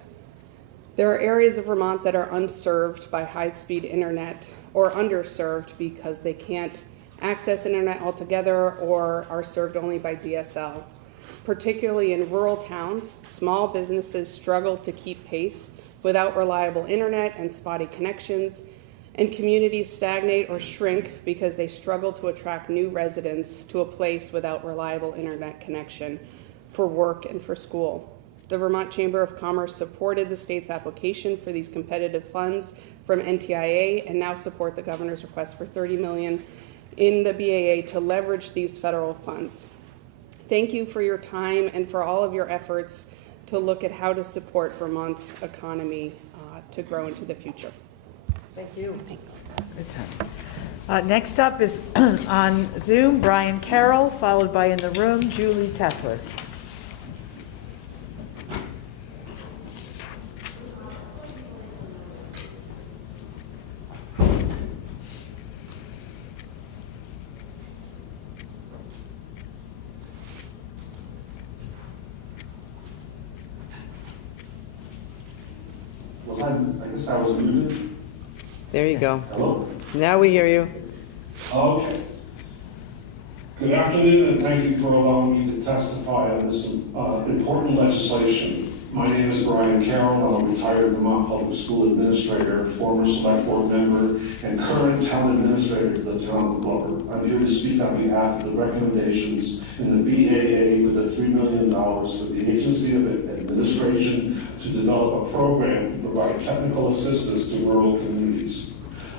there are areas of Vermont that are unserved by high-speed internet or underserved because they can't access internet altogether or are served only by DSL. Particularly in rural towns, small businesses struggle to keep pace without reliable internet and spotty connections, and communities stagnate or shrink because they struggle to attract new residents to a place without reliable internet connection for work and for school. The Vermont Chamber of Commerce supported the state's application for these competitive funds from NTIA and now support the governor's request for $30 million in the BAA to leverage these federal funds. Thank you for your time and for all of your efforts to look at how to support Vermont's economy to grow into the future. Thank you. Thanks. Good time. Next up is on Zoom, Brian Carroll, followed by in the room, Julie Tessler. I guess I was muted. There you go. Hello? Now we hear you. Okay. Good afternoon, and thank you for allowing me to testify on this important legislation. My name is Brian Carroll. I'm a retired Vermont Public School Administrator, former Select Board member, and current Town Administrator for the Town of Glover. I'm here to speak on behalf of the recommendations in the BAA for the $3 million for the Agency of Administration to develop a program to provide technical assistance to rural communities.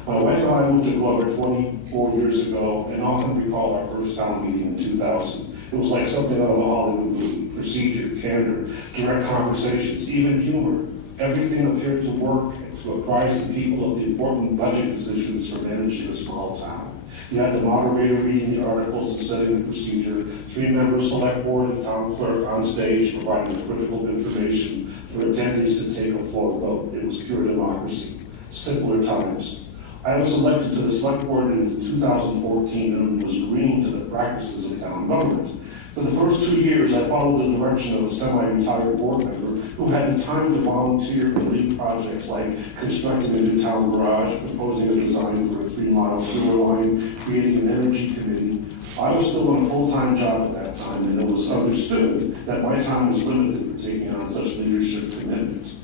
My wife and I moved to Glover 24 years ago and often recall our first town meeting in 2000. It was like something out of a Hollywood movie. Procedure, candor, direct conversations, even humor. Everything appeared to work to apprise the people of the important budget decisions for managing a small town. You had the moderator reading the articles and setting the procedure, 3-member select board and town clerk on stage providing critical information for attendees to take a floor vote. It was pure democracy. Simpler times. I was elected to the select board in 2014 and was green to the practices of town government. For the first 2 years, I followed the direction of a semi-retired board member who had the time to volunteer and lead projects like constructing a new town garage, proposing a design for a 3-mile sewer line, creating an energy committee. I was still in a full-time job at that time, and it was understood that my time was limited for taking on such leadership commitments.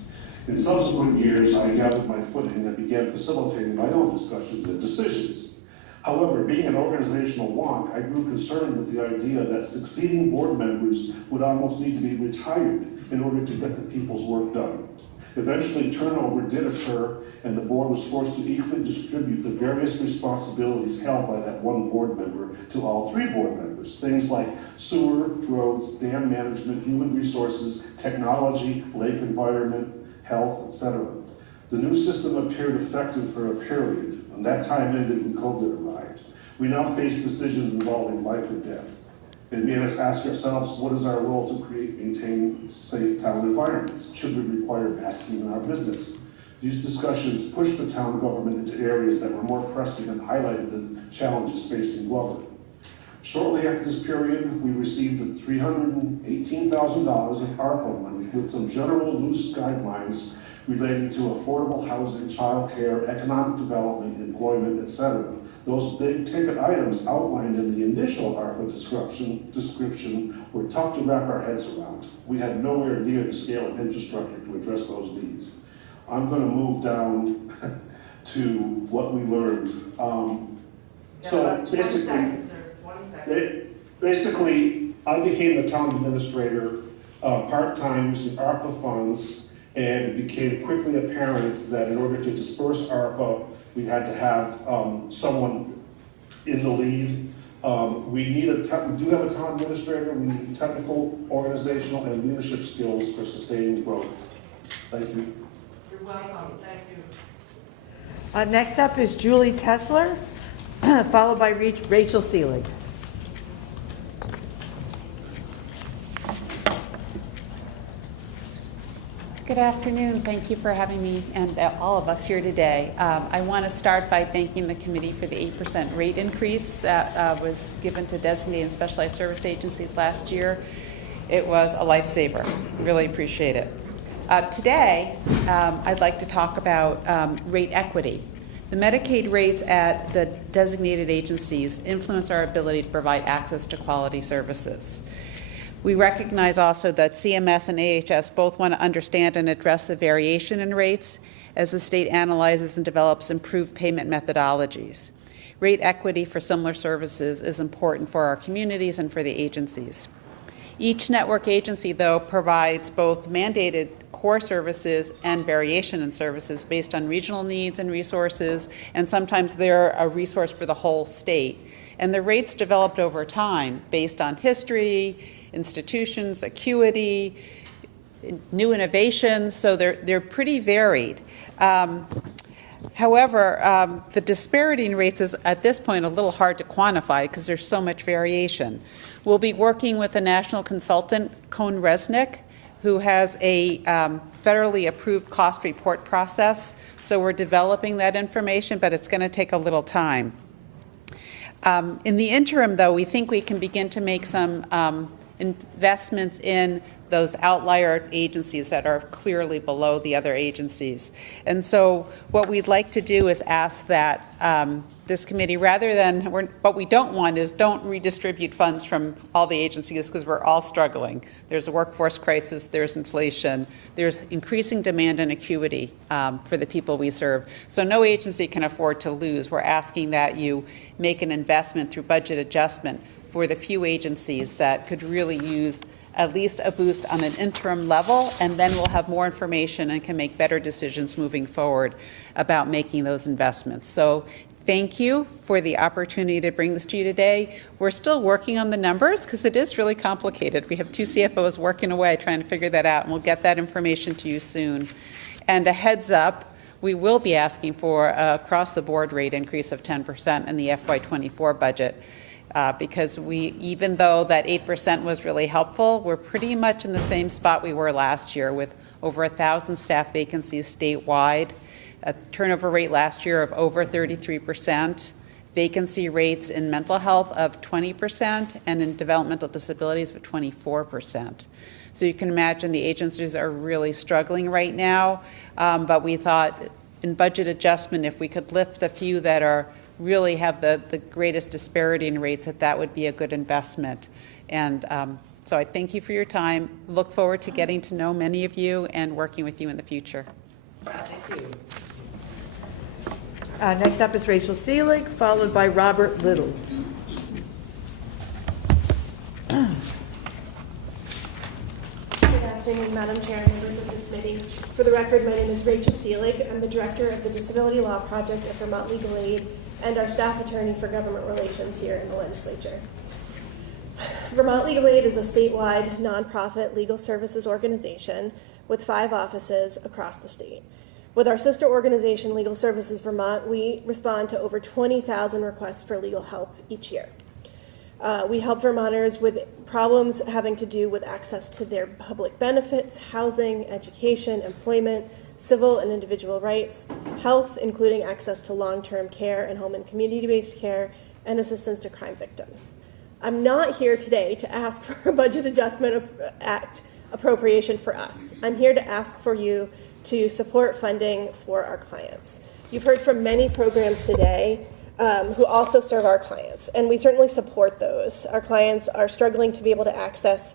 In subsequent years, I gathered my footing and began facilitating my own discussions and decisions. However, being an organizational wonk, I grew concerned with the idea that succeeding board members would almost need to be retired in order to get the people's work done. Eventually, turnover did occur, and the board was forced to equally distribute the various responsibilities held by that one board member to all 3 board members. Things like sewer, roads, dam management, human resources, technology, lake environment, health, etc. The new system appeared effective for a period, and that time ended when COVID arrived. We now face decisions involving life or death. It made us ask ourselves, what is our role to create, maintain safe town environments? Should we require masking in our business? These discussions pushed the town government into areas that were more pressing and highlighted the challenges facing Glover. Shortly after this period, we received $318,000 of ARPA money with some general loose guidelines relating to affordable housing, childcare, economic development, employment, etc. Those big ticket items outlined in the initial ARPA description were tough to wrap our heads around. We had nowhere near the scale of infrastructure to address those needs. I'm going to move down to what we learned. Basically, I became the town administrator part-time using ARPA funds, and it became quickly apparent that in order to disperse ARPA, we had to have someone in the lead. We do have a town administrator. We need technical, organizational, and leadership skills for sustaining growth. Thank you. You're welcome. Thank you. Next up is Julie Tesler, followed by Rachel Seelig. Good afternoon. Thank you for having me and all of us here today. I want to start by thanking the committee for the 8% rate increase that was given to designated and specialized service agencies last year. It was a lifesaver. Really appreciate it. Today, I'd like to talk about rate equity. The Medicaid rates at the designated agencies influence our ability to provide access to quality services. We recognize also that CMS and AHS both want to understand and address the variation in rates as the state analyzes and develops improved payment methodologies. Rate equity for similar services is important for our communities and for the agencies. Each network agency, though, provides both mandated core services and variation in services based on regional needs and resources, and sometimes they're a resource for the whole state. And the rates developed over time based on history, institutions, acuity, new innovations, so they're pretty varied. However, the disparity in rates is at this point a little hard to quantify because there's so much variation. We'll be working with a national consultant, Cohn Resnick, who has a federally approved cost report process. So we're developing that information, but it's going to take a little time. In the interim, though, we think we can begin to make some investments in those outlier agencies that are clearly below the other agencies. And so what we'd like to do is ask that this committee, rather than, what we don't want is don't redistribute funds from all the agencies because we're all struggling. There's a workforce crisis, there's inflation, there's increasing demand and acuity for the people we serve. So no agency can afford to lose. We're asking that you make an investment through budget adjustment for the few agencies that could really use at least a boost on an interim level, and then we'll have more information and can make better decisions moving forward about making those investments. So thank you for the opportunity to bring this to you today. We're still working on the numbers because it is really complicated. We have two CFOs working away trying to figure that out, and we'll get that information to you soon. And a heads up, we will be asking for a across-the-board rate increase of 10% in the FY24 budget. Because even though that 8% was really helpful, we're pretty much in the same spot we were last year with over 1,000 staff vacancies statewide, a turnover rate last year of over 33%, vacancy rates in mental health of 20%, and in developmental disabilities of 24%. So you can imagine the agencies are really struggling right now, but we thought in budget adjustment, if we could lift the few that are really have the greatest disparity in rates, that would be a good investment. And so I thank you for your time. Look forward to getting to know many of you and working with you in the future. Thank you. Next up is Rachel Seelig, followed by Robert Little. Good afternoon, Madam Chair and members of the committee. For the record, my name is Rachel Seelig. I'm the director of the Disability Law Project at Vermont Legal Aid and our staff attorney for government relations here in the legislature. Vermont Legal Aid is a statewide nonprofit legal services organization with 5 offices across the state. With our sister organization, Legal Services Vermont, we respond to over 20,000 requests for legal help each year. We help Vermonters with problems having to do with access to their public benefits, housing, education, employment, civil and individual rights, health, including access to long-term care and home and community-based care, and assistance to crime victims. I'm not here today to ask for a budget adjustment act appropriation for us. I'm here to ask for you to support funding for our clients. You've heard from many programs today who also serve our clients, and we certainly support those. Our clients are struggling to be able to access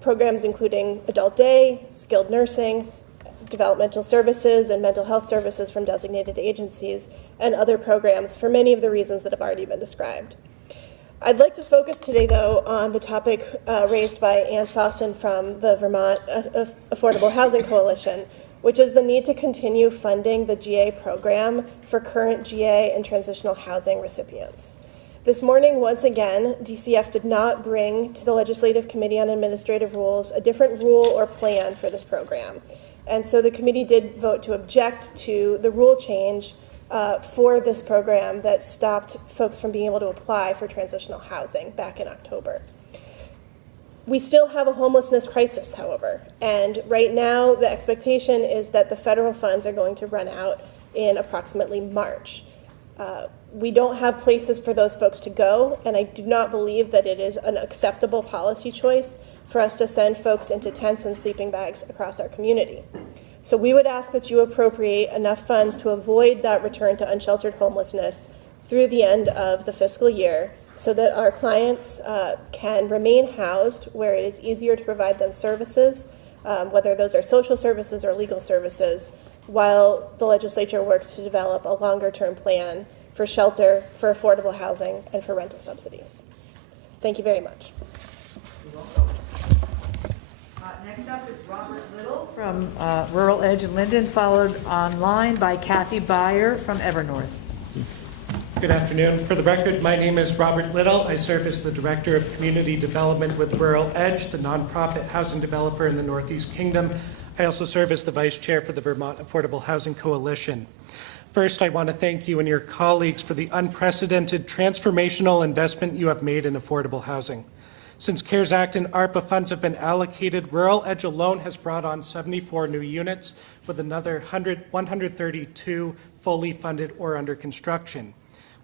programs including adult day, skilled nursing, developmental services, and mental health services from designated agencies, and other programs for many of the reasons that have already been described. I'd like to focus today, though, on the topic raised by Ann Sossin from the Vermont Affordable Housing Coalition, which is the need to continue funding the GA program for current GA and transitional housing recipients. This morning, once again, DCF did not bring to the Legislative Committee on Administrative Rules a different rule or plan for this program. And so the committee did vote to object to the rule change for this program that stopped folks from being able to apply for transitional housing back in October. We still have a homelessness crisis, however, and right now the expectation is that the federal funds are going to run out in approximately March. We don't have places for those folks to go, and I do not believe that it is an acceptable policy choice for us to send folks into tents and sleeping bags across our community. So we would ask that you appropriate enough funds to avoid that return to unsheltered homelessness through the end of the fiscal year so that our clients can remain housed where it is easier to provide them services, whether those are social services or legal services, while the legislature works to develop a longer-term plan for shelter, for affordable housing, and for rental subsidies. Thank you very much. Next up is Robert Little from Rural Edge in Linden, followed online by Kathy Byer from Evernorth. Good afternoon. For the record, my name is Robert Little. I serve as the Director of Community Development with Rural Edge, the nonprofit housing developer in the Northeast Kingdom. I also serve as the Vice Chair for the Vermont Affordable Housing Coalition. First, I want to thank you and your colleagues for the unprecedented transformational investment you have made in affordable housing. Since CARES Act and ARPA funds have been allocated, Rural Edge alone has brought on 74 new units, with another 132 fully funded or under construction.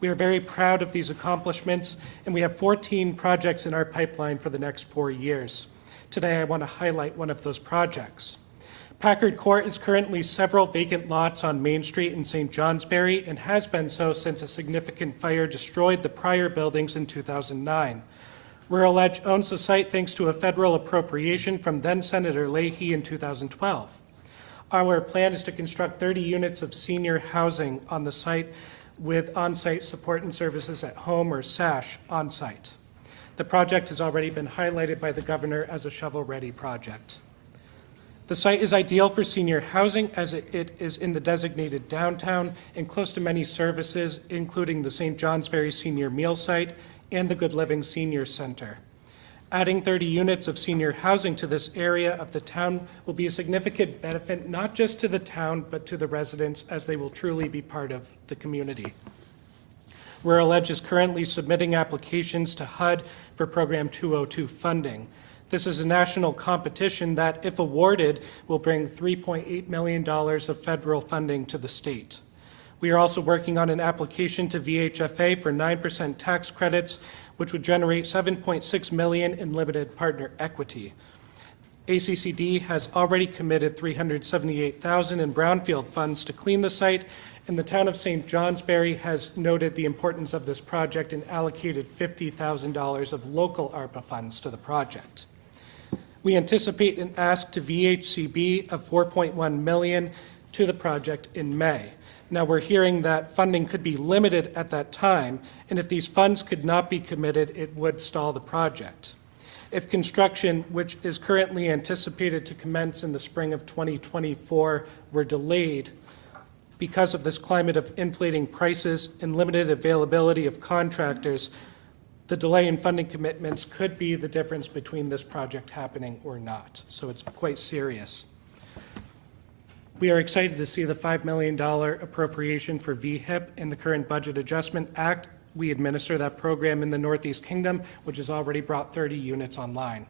We are very proud of these accomplishments, and we have 14 projects in our pipeline for the next 4 years. Today, I want to highlight one of those projects. Packard Court is currently several vacant lots on Main Street in St. Johnsbury and has been so since a significant fire destroyed the prior buildings in 2009. Rural Edge owns the site thanks to a federal appropriation from then-Senator Leahy in 2012. Our plan is to construct 30 units of senior housing on the site with on-site support and services at home, or SASH, on-site. The project has already been highlighted by the governor as a shovel-ready project. The site is ideal for senior housing as it is in the designated downtown and close to many services, including the St. Johnsbury Senior Meal Site and the Good Living Senior Center. Adding 30 units of senior housing to this area of the town will be a significant benefit, not just to the town, but to the residents, as they will truly be part of the community. Rural Edge is currently submitting applications to HUD for Program 202 funding. This is a national competition that, if awarded, will bring $3.8 million of federal funding to the state. We are also working on an application to VHFA for 9% tax credits, which would generate $7.6 million in limited partner equity. ACCD has already committed $378,000 in brownfield funds to clean the site, and the town of St. Johnsbury has noted the importance of this project and allocated $50,000 of local ARPA funds to the project. We anticipate an ask to VHCB of $4.1 million to the project in May. Now, we're hearing that funding could be limited at that time, and if these funds could not be committed, it would stall the project. If construction, which is currently anticipated to commence in the spring of 2024, were delayed because of this climate of inflating prices and limited availability of contractors, the delay in funding commitments could be the difference between this project happening or not. So it's quite serious. We are excited to see the $5 million appropriation for VHIP in the current Budget Adjustment Act. We administer that program in the Northeast Kingdom, which has already brought 30 units online.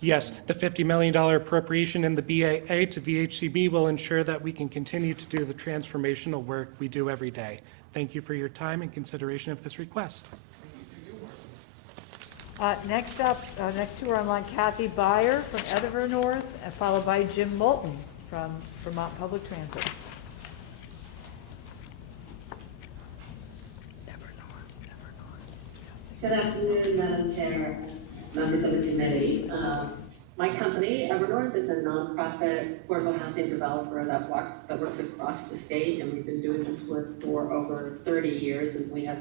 Yes, the $50 million appropriation in the BAA to VHCB will ensure that we can continue to do the transformational work we do every day. Thank you for your time and consideration of this request. Next up, next two are online, Kathy Byer from Edinburgh North, and followed by Jim Moulton from Vermont Public Transit. Good afternoon, Madam Chair, members of the committee. My company, Evernorth, is a nonprofit affordable housing developer that works across the state, and we've been doing this work for over 30 years, and we have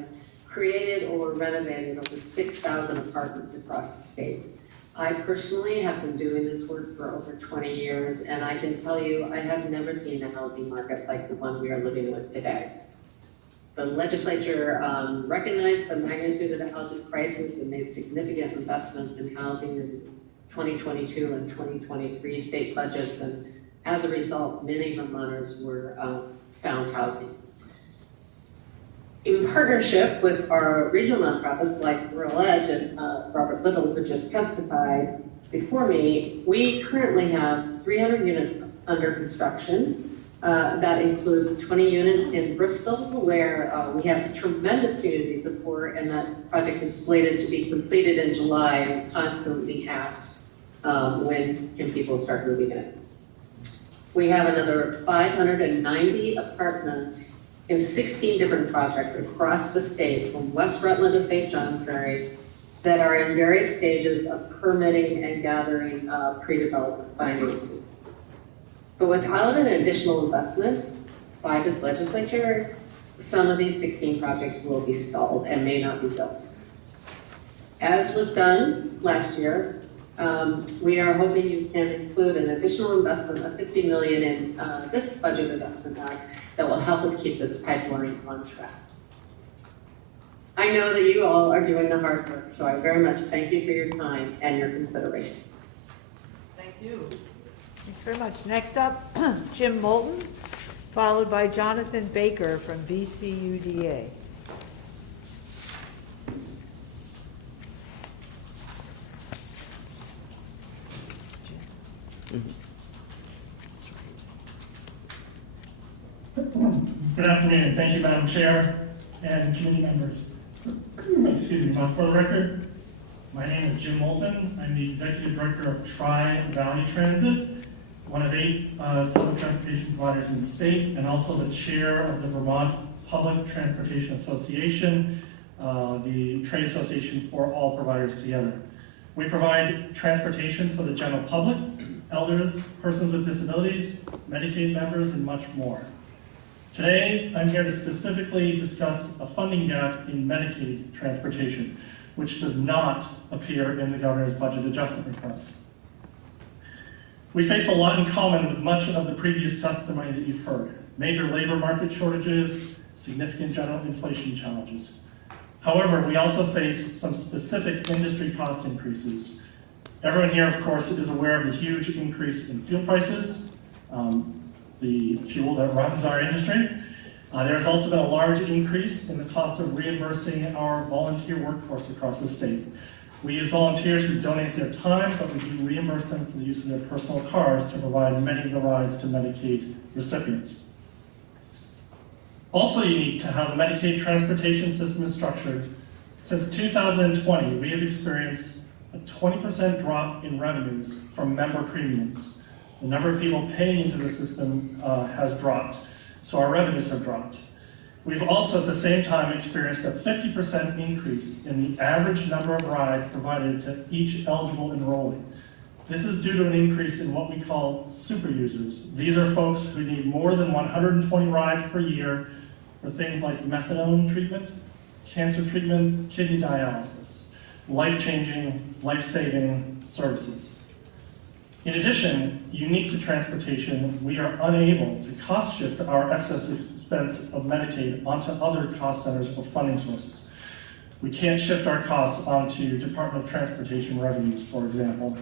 created or renovated over 6,000 apartments across the state. I personally have been doing this work for over 20 years, and I can tell you I have never seen a housing market like the one we are living with today. The legislature recognized the magnitude of the housing crisis and made significant investments in housing in 2022 and 2023 state budgets, and as a result, many Vermonters were found housing. In partnership with our regional nonprofits like Rural Edge and Robert Little, who just testified before me, we currently have 300 units under construction. That includes 20 units in Bristol, where we have tremendous community support, and that project is slated to be completed in July, and constantly asked when can people start moving in. We have another 590 apartments in 16 different projects across the state, from West Rutland to St. Johnsbury, that are in various stages of permitting and gathering pre-development financing. But without an additional investment by this legislature, some of these 16 projects will be stalled and may not be built. As was done last year, we are hoping you can include an additional investment of $50 million in this budget adjustment act that will help us keep this pipeline on track. I know that you all are doing the hard work, so I very much thank you for your time and your consideration. Thank you. Thanks very much. Next up, Jim Moulton, followed by Jonathan Baker from VCUDA. Good afternoon. Thank you, Madam Chair and committee members. Excuse me. For the record, my name is Jim Moulton. I'm the Executive Director of Tri-Valley Transit, one of 8 public transportation providers in the state, and also the chair of the Vermont Public Transportation Association, the trade association for all providers together. We provide transportation for the general public, elders, persons with disabilities, Medicaid members, and much more. Today, I'm here to specifically discuss a funding gap in Medicaid transportation, which does not appear in the governor's budget adjustment request. We face a lot in common with much of the previous testimony that you've heard: major labor market shortages, significant general inflation challenges. However, we also face some specific industry cost increases. Everyone here, of course, is aware of the huge increase in fuel prices, the fuel that runs our industry. There's also been a large increase in the cost of reimbursing our volunteer workforce across the state. We use volunteers who donate their time, but we do reimburse them for the use of their personal cars to provide many of the rides to Medicaid recipients. Also unique to how the Medicaid transportation system is structured, since 2020, we have experienced a 20% drop in revenues from member premiums. The number of people paying into the system has dropped, so our revenues have dropped. We've also at the same time experienced a 50% increase in the average number of rides provided to each eligible enrollee. This is due to an increase in what we call super users. These are folks who need more than 120 rides per year for things like methadone treatment, cancer treatment, kidney dialysis, life-changing, life-saving services. In addition, unique to transportation, we are unable to cost shift our excess expense of Medicaid onto other cost centers or funding sources. We can't shift our costs onto Department of Transportation revenues, for example.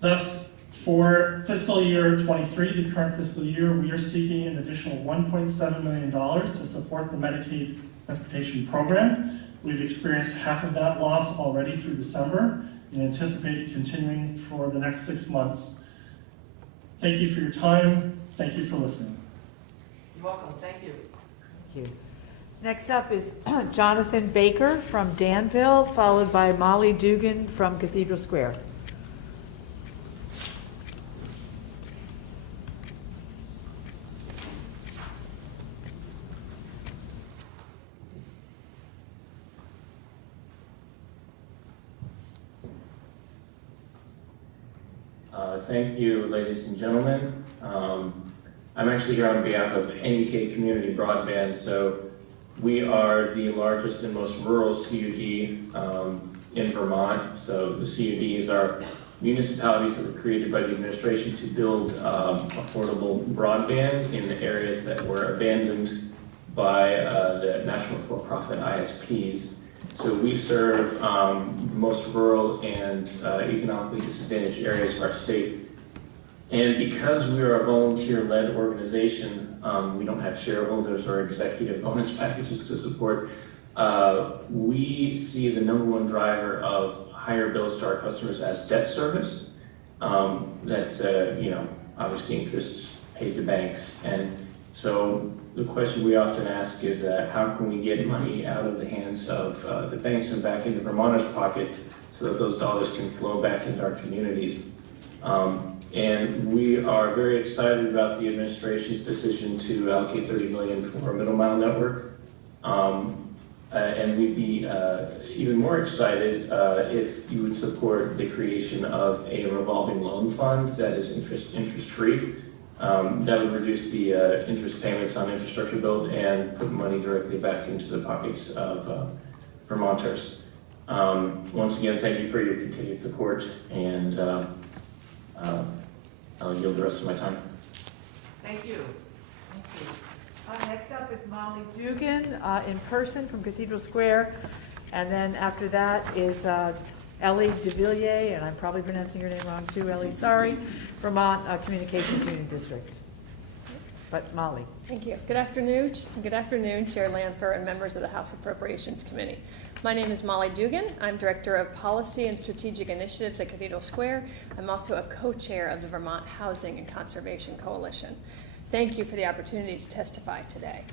Thus, for fiscal year 23, the current fiscal year, we are seeking an additional $1.7 million to support the Medicaid transportation program. We've experienced half of that loss already through December, and anticipate continuing for the next 6 months. Thank you for your time. Thank you for listening. You're welcome. Thank you. Thank you. Next up is Jonathan Baker from Danville, followed by Molly Dugan from Cathedral Square. Thank you, ladies and gentlemen. I'm actually here on behalf of NEK Community Broadband. So we are the largest and most rural CUD in Vermont. So the CUDs are municipalities that were created by the administration to build affordable broadband in areas that were abandoned by the national for-profit ISPs. So we serve the most rural and economically disadvantaged areas of our state. And because we are a volunteer-led organization, we don't have shareholders or executive bonus packages to support. We see the #1 driver of higher bills to our customers as debt service. That's obviously interest paid to banks. And so the question we often ask is how can we get money out of the hands of the banks and back into Vermonters' pockets so that those dollars can flow back into our communities. And we are very excited about the administration's decision to allocate $30 million for a middle mile network. And we'd be even more excited if you would support the creation of a revolving loan fund that is interest-free. That would reduce the interest payments on infrastructure build and put money directly back into the pockets of Vermonters. Once again, thank you for your continued support, and I'll yield the rest of my time. Thank you. Thank you. Next up is Molly Dugan in person from Cathedral Square. And then after that is Ellie DeVilliers, and I'm probably pronouncing your name wrong too, Ellie, sorry, Vermont Communications Union District. But Molly. Thank you. Good afternoon. Good afternoon, Chair Lanfer and members of the House Appropriations Committee. My name is Molly Dugan. I'm Director of Policy and Strategic Initiatives at Cathedral Square. I'm also a co-chair of the Vermont Housing and Conservation Coalition. Thank you for the opportunity to testify today.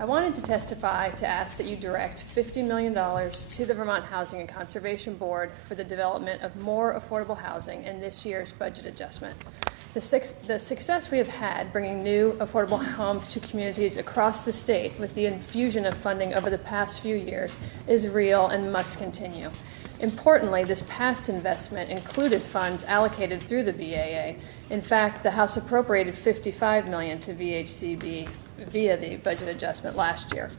I wanted to testify to ask that you direct $50 million to the Vermont Housing and Conservation Board for the development of more affordable housing in this year's budget adjustment. The success we have had bringing new affordable homes to communities across the state with the infusion of funding over the past few years is real and must continue. Importantly, this past investment included funds allocated through the BAA. In fact, the House appropriated $55 million to VHCB via the budget adjustment last year.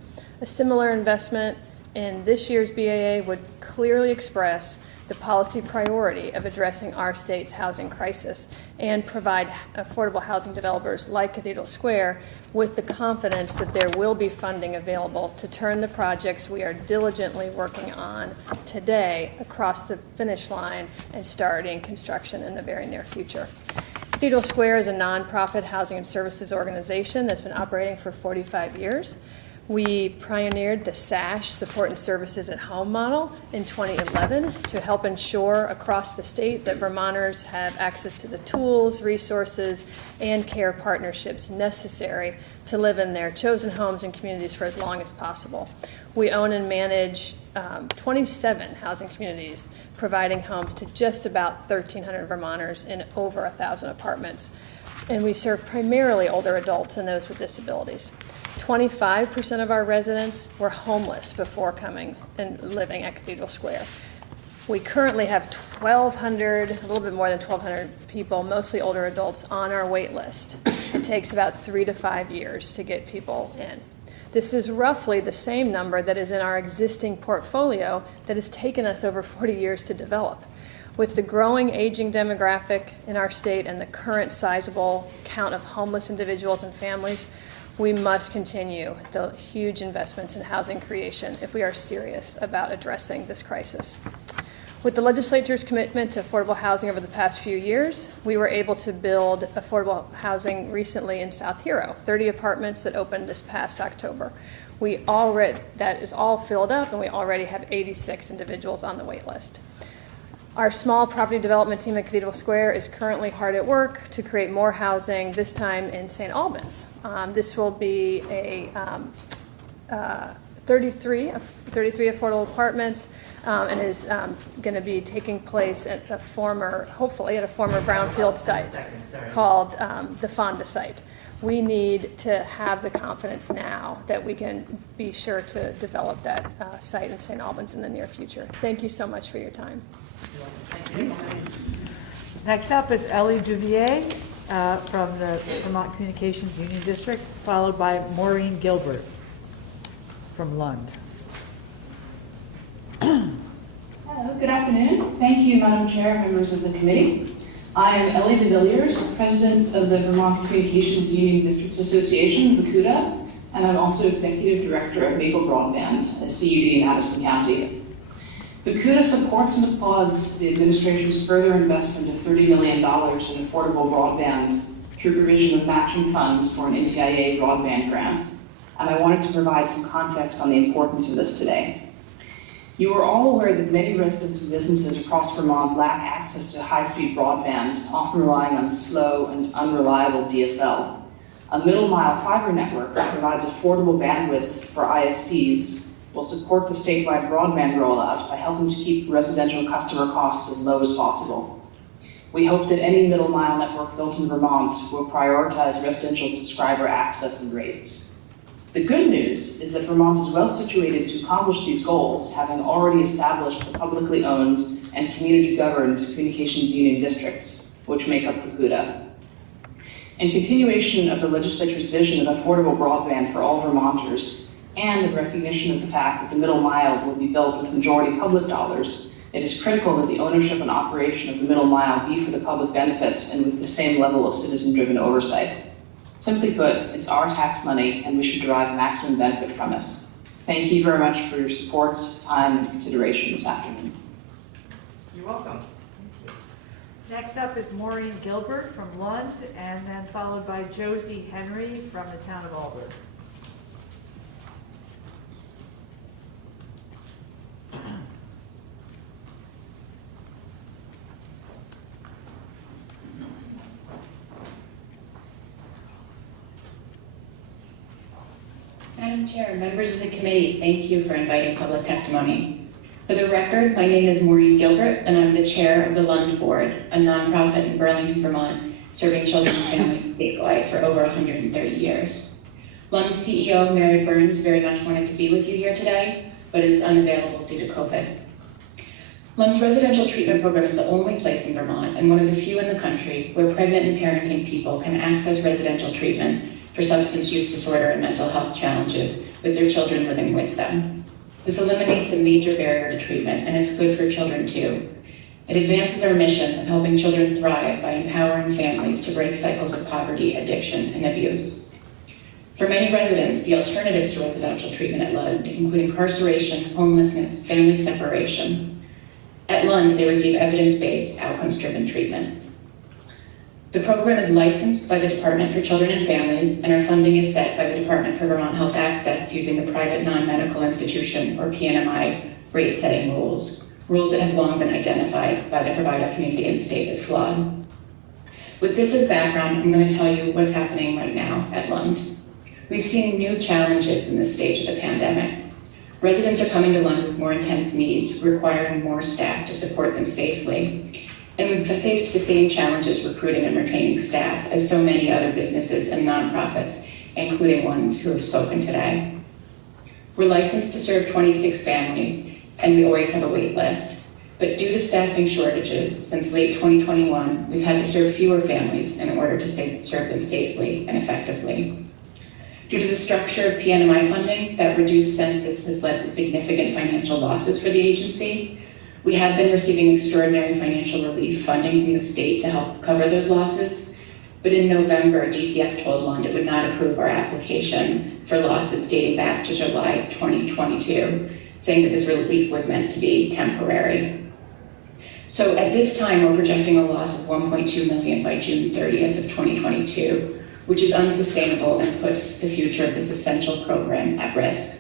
A similar investment in this year's BAA would clearly express the policy priority of addressing our state's housing crisis and provide affordable housing developers like Cathedral Square with the confidence that there will be funding available to turn the projects we are diligently working on today across the finish line and starting construction in the very near future. Cathedral Square is a nonprofit housing and services organization that's been operating for 45 years. We pioneered the SASH, Support and Services at Home model, in 2011 to help ensure across the state that Vermonters have access to the tools, resources, and care partnerships necessary to live in their chosen homes and communities for as long as possible. We own and manage 27 housing communities, providing homes to just about 1,300 Vermonters in over 1,000 apartments. And we serve primarily older adults and those with disabilities. 25% of our residents were homeless before coming and living at Cathedral Square. We currently have 1,200, a little bit more than 1,200 people, mostly older adults, on our wait list. It takes about 3 to 5 years to get people in. This is roughly the same number that is in our existing portfolio that has taken us over 40 years to develop. With the growing aging demographic in our state and the current sizable count of homeless individuals and families, we must continue the huge investments in housing creation if we are serious about addressing this crisis. With the legislature's commitment to affordable housing over the past few years, we were able to build affordable housing recently in South Hero, 30 apartments that opened this past October. That is all filled up, and we already have 86 individuals on the wait list. Our small property development team at Cathedral Square is currently hard at work to create more housing, this time in St. Albans. This will be a 33 affordable apartments, and is going to be taking place at hopefully at a former brownfield site called the Fonda site. We need to have the confidence now that we can be sure to develop that site in St. Albans in the near future. Thank you so much for your time. Next up is Ellie Duvier from the Vermont Communications Union District, followed by Maureen Gilbert from Lund. Hello, good afternoon. Thank you, Madam Chair, members of the committee. I am Ellie de Villiers, President of the Vermont Communications Union Districts Association, VCUDA, and I'm also Executive Director of Maple Broadband, a CUD in Addison County. VCUDA supports and applauds the administration's further investment of $30 million in affordable broadband through provision of matching funds for an NTIA broadband grant, and I wanted to provide some context on the importance of this today. You are all aware that many residents and businesses across Vermont lack access to high-speed broadband, often relying on slow and unreliable DSL. A middle-mile fiber network that provides affordable bandwidth for ISPs will support the statewide broadband rollout by helping to keep residential customer costs as low as possible. We hope that any middle-mile network built in Vermont will prioritize residential subscriber access and rates. The good news is that Vermont is well situated to accomplish these goals, having already established the publicly owned and community-governed communications union districts, which make up VCUDA. In continuation of the legislature's vision of affordable broadband for all Vermonters, and in recognition of the fact that the middle mile will be built with majority public dollars, it is critical that the ownership and operation of the middle mile be for the public benefits and with the same level of citizen-driven oversight. Simply put, it's our tax money and we should derive maximum benefit from it. Thank you very much for your support, time, and consideration this afternoon. You're welcome. Next up is Maureen Gilbert from Lund, and then followed by Josie Henry from the town of Albury. Madam Chair, members of the committee, thank you for inviting public testimony. For the record, my name is Maureen Gilbert, and I'm the chair of the Lund Board, a nonprofit in Burlington, Vermont, serving children and families statewide for over 130 years. Lund's CEO, Mary Burns, very much wanted to be with you here today, but is unavailable due to COVID. Lund's residential treatment program is the only place in Vermont, and one of the few in the country, where pregnant and parenting people can access residential treatment for substance use disorder and mental health challenges with their children living with them. This eliminates a major barrier to treatment, and it's good for children too. It advances our mission of helping children thrive by empowering families to break cycles of poverty, addiction, and abuse. For many residents, the alternatives to residential treatment at Lund include incarceration, homelessness, family separation. At Lund, they receive evidence-based, outcomes-driven treatment. The program is licensed by the Department for Children and Families, and our funding is set by the Department for Vermont Health Access using the Private Non-Medical Institution, or PNMI, rate-setting rules that have long been identified by the provider community and state as flawed. With this as background, I'm going to tell you what's happening right now at Lund. We've seen new challenges in this stage of the pandemic. Residents are coming to Lund with more intense needs, requiring more staff to support them safely. And we've faced the same challenges recruiting and retaining staff as so many other businesses and nonprofits, including ones who have spoken today. We're licensed to serve 26 families, and we always have a wait list. But due to staffing shortages, since late 2021, we've had to serve fewer families in order to serve them safely and effectively. Due to the structure of PNMI funding, that reduced census has led to significant financial losses for the agency. We have been receiving extraordinary financial relief funding from the state to help cover those losses. But in November, DCF told Lund it would not approve our application for losses dating back to July 2022, saying that this relief was meant to be temporary. So at this time, we're projecting a loss of $1.2 million by June 30th of 2022, which is unsustainable and puts the future of this essential program at risk.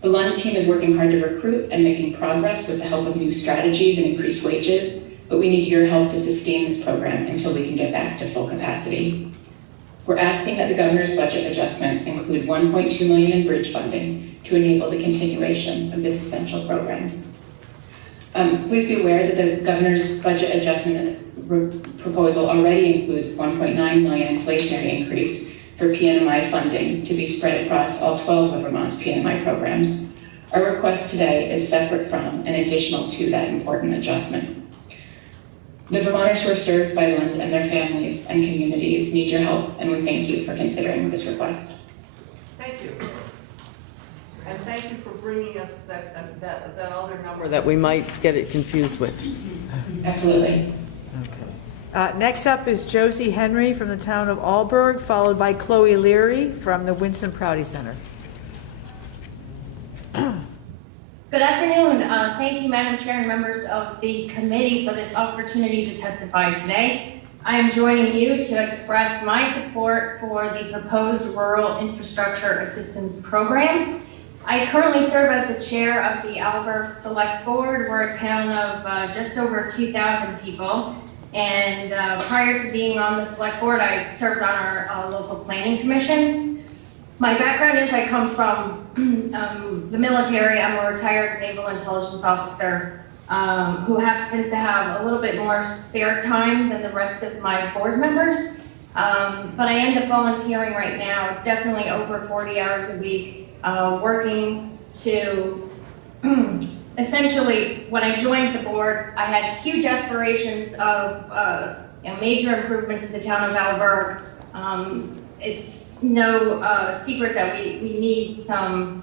The Lund team is working hard to recruit and making progress with the help of new strategies and increased wages, but we need your help to sustain this program until we can get back to full capacity. We're asking that the governor's budget adjustment include $1.2 million in bridge funding to enable the continuation of this essential program. Please be aware that the governor's budget adjustment proposal already includes $1.9 million inflationary increase for PNMI funding to be spread across all 12 of Vermont's PNMI programs. Our request today is separate from and additional to that important adjustment. The Vermonters who are served by Lund and their families and communities need your help, and we thank you for considering this request. Thank you. And thank you for bringing us that other number that we might get it confused with. Absolutely. Next up is Josie Henry from the town of Alburgh, followed by Chloe Leary from the Winston Prouty Center. Good afternoon. Thank you, Madam Chair and members of the committee for this opportunity to testify today. I am joining you to express my support for the proposed Rural Infrastructure Assistance Program. I currently serve as the chair of the Alburgh Select Board. We're a town of just over 2,000 people. And prior to being on the select board, I served on our local planning commission. My background is I come from the military. I'm a retired naval intelligence officer who happens to have a little bit more spare time than the rest of my board members. But I end up volunteering right now, definitely over 40 hours a week, working to essentially, when I joined the board, I had huge aspirations of major improvements to the town of Alburgh. It's no secret that we need some,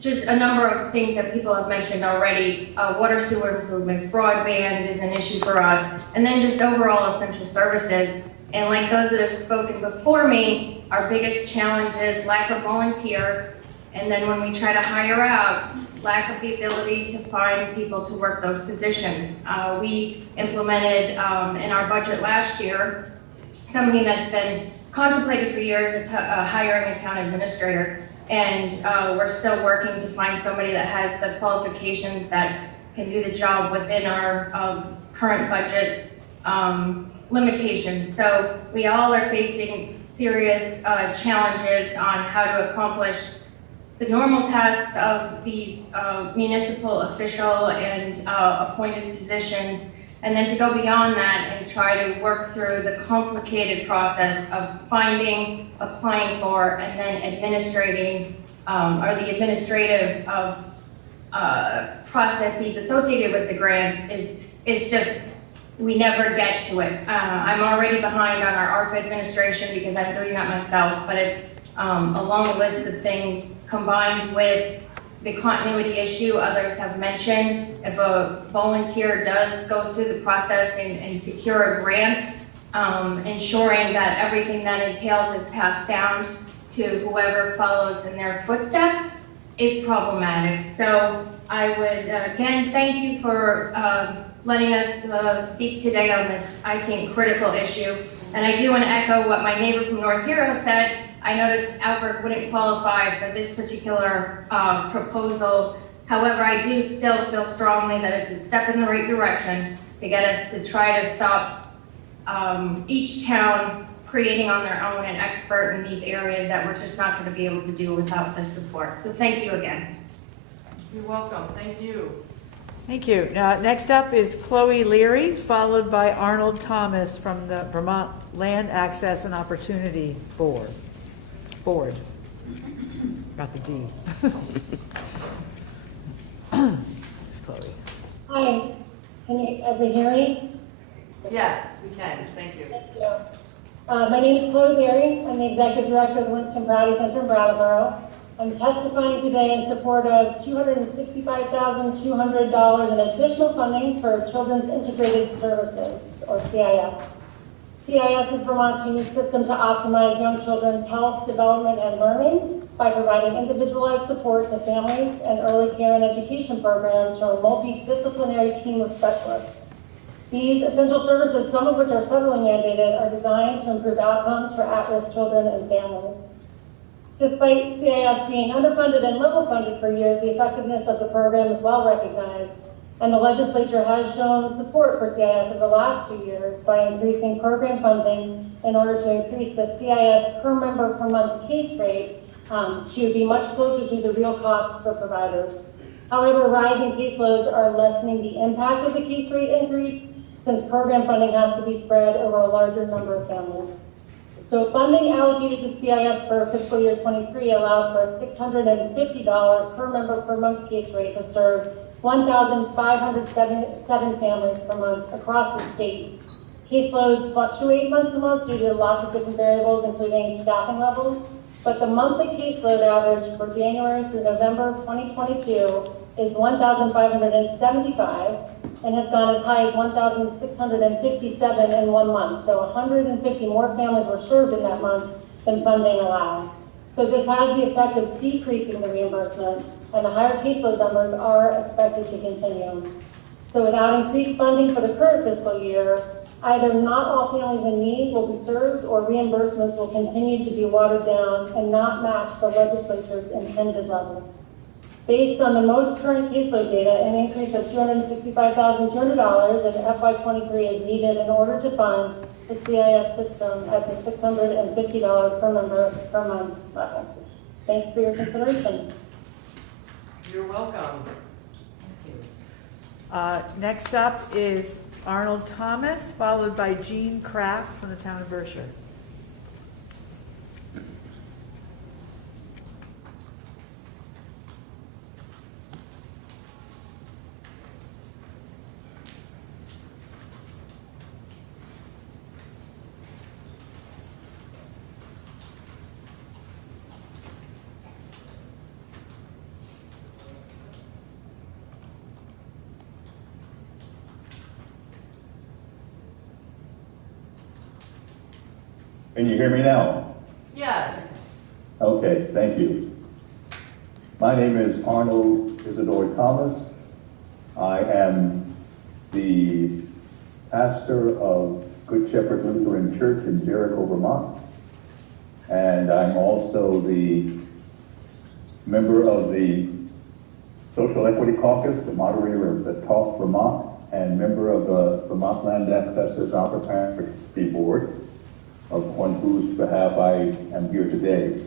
just a number of things that people have mentioned already. Water sewer improvements, broadband is an issue for us, and then just overall essential services. And like those that have spoken before me, our biggest challenge is lack of volunteers. And then when we try to hire out, lack of the ability to find people to work those positions. We implemented in our budget last year something that's been contemplated for years, hiring a town administrator. And we're still working to find somebody that has the qualifications that can do the job within our current budget limitations. So we all are facing serious challenges on how to accomplish the normal tasks of these municipal official and appointed positions, and then to go beyond that and try to work through the complicated process of finding, applying for, and then administrating, or the administrative processes associated with the grants is just, we never get to it. I'm already behind on our ARPA administration because I'm doing that myself, but it's a long list of things combined with the continuity issue others have mentioned. If a volunteer does go through the process and secure a grant, ensuring that everything that entails is passed down to whoever follows in their footsteps is problematic. So I would, again, thank you for letting us speak today on this, I think, critical issue. And I do want to echo what my neighbor from North Hero said. I noticed Alburgh wouldn't qualify for this particular proposal. However, I do still feel strongly that it's a step in the right direction to get us to try to stop each town creating on their own an expert in these areas that we're just not going to be able to do without this support. So thank you again. You're welcome. Thank you. Thank you. Next up is Chloe Leary, followed by Arnold Thomas from the Vermont Land Access and Opportunity Board. Got the D. Chloe. Hi, can you ever hear me? Yes, we can. Thank you. Thank you. My name is Chloe Leary. I'm the Executive Director of the Winston Prouty Center in Brattleboro. I'm testifying today in support of $265,200 in additional funding for Children's Integrated Services, or CIS. CIS is Vermont's unique system to optimize young children's health, development, and learning by providing individualized support to families and early care and education programs from a multidisciplinary team of specialists. These essential services, some of which are federally mandated, are designed to improve outcomes for at-risk children and families. Despite CIS being underfunded and level funded for years, the effectiveness of the program is well recognized, and the legislature has shown support for CIS over the last 2 years by increasing program funding in order to increase the CIS per member per month case rate to be much closer to the real costs for providers. However, rising caseloads are lessening the impact of the case rate increase since program funding has to be spread over a larger number of families. So funding allocated to CIS for fiscal year 23 allowed for a $650 per member per month case rate to serve 1,507 families per month across the state. Caseloads fluctuate month to month due to lots of different variables, including staffing levels, but the monthly caseload average for January through November 2022 is 1,575 and has gone as high as 1,657 in 1 month. So 150 more families were served in that month than funding allowed. So this has the effect of decreasing the reimbursement, and the higher caseload numbers are expected to continue. So without increased funding for the current fiscal year, either not all families in need will be served or reimbursements will continue to be watered down and not match the legislature's intended level. Based on the most current caseload data, an increase of $265,200 in FY23 is needed in order to fund the CIS system at the $650 per member per month level. Thanks for your consideration. You're welcome. Thank you. Next up is Arnold Thomas, followed by Jean Kraft from the town of Berkshire. Can you hear me now? Yes. Okay, thank you. My name is Arnold Isidore Thomas. I am the pastor of Good Shepherd Lutheran Church in Jericho, Vermont. And I'm also the member of the Social Equity Caucus, the moderator of the Talk Vermont, and member of the Vermont Land Access Opportunity Board, on whose behalf I am here today.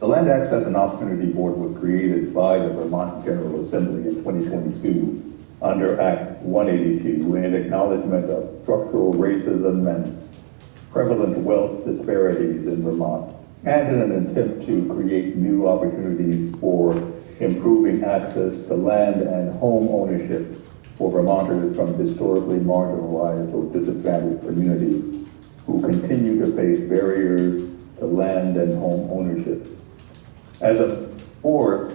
The Land Access and Opportunity Board was created by the Vermont General Assembly in 2022 under Act 182 in acknowledgement of structural racism and prevalent wealth disparities in Vermont, and in an attempt to create new opportunities for improving access to land and home ownership for Vermonters from historically marginalized or disadvantaged communities who continue to face barriers to land and home ownership. As a board,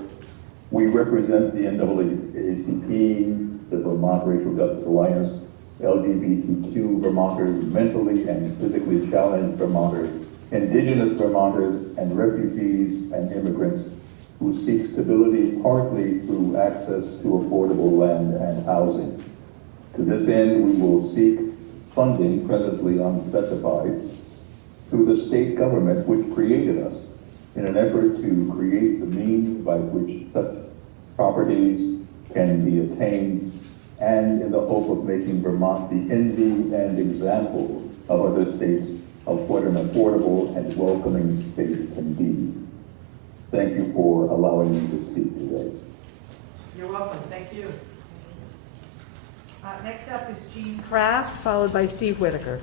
we represent the NAACP, the Vermont Racial Justice Alliance, LGBTQ Vermonters, mentally and physically challenged Vermonters, Indigenous Vermonters, and refugees and immigrants who seek stability partly through access to affordable land and housing. To this end, we will seek funding, presently unspecified, through the state government which created us in an effort to create the means by which such properties can be attained, and in the hope of making Vermont the envy and example of other states of what an affordable and welcoming state can be. Thank you for allowing me to speak today. You're welcome. Thank you. Next up is Jean Kraft, followed by Steve Whitaker.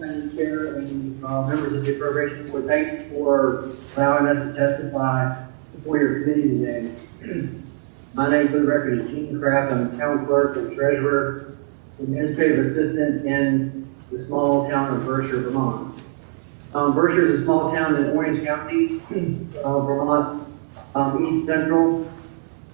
Madam Chair and members of the Appropriations Board, thank you for allowing us to testify before your committee today. My name, for the record, is Jean Kraft. I'm the town clerk and treasurer, administrative assistant in the small town of Berkshire, Vermont. Berkshire is a small town in Orange County, Vermont, east central.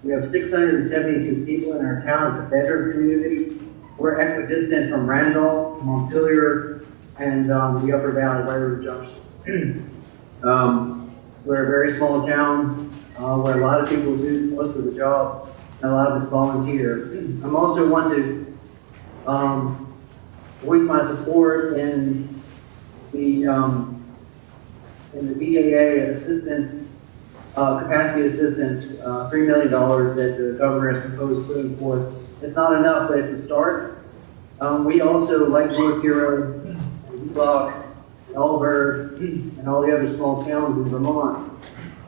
We have 672 people in our town. It's a veteran community. We're equidistant from Randolph, Montpelier, and the Upper Valley, White River Junction. We're a very small town where a lot of people do most of the jobs, and a lot of it's volunteer. I'm also want to voice my support in the BAA assistant, capacity assistant, $3 million that the governor has proposed putting forth. It's not enough, but it's a start. We also, like North Hero, and Block, and Allberg, and all the other small towns in Vermont,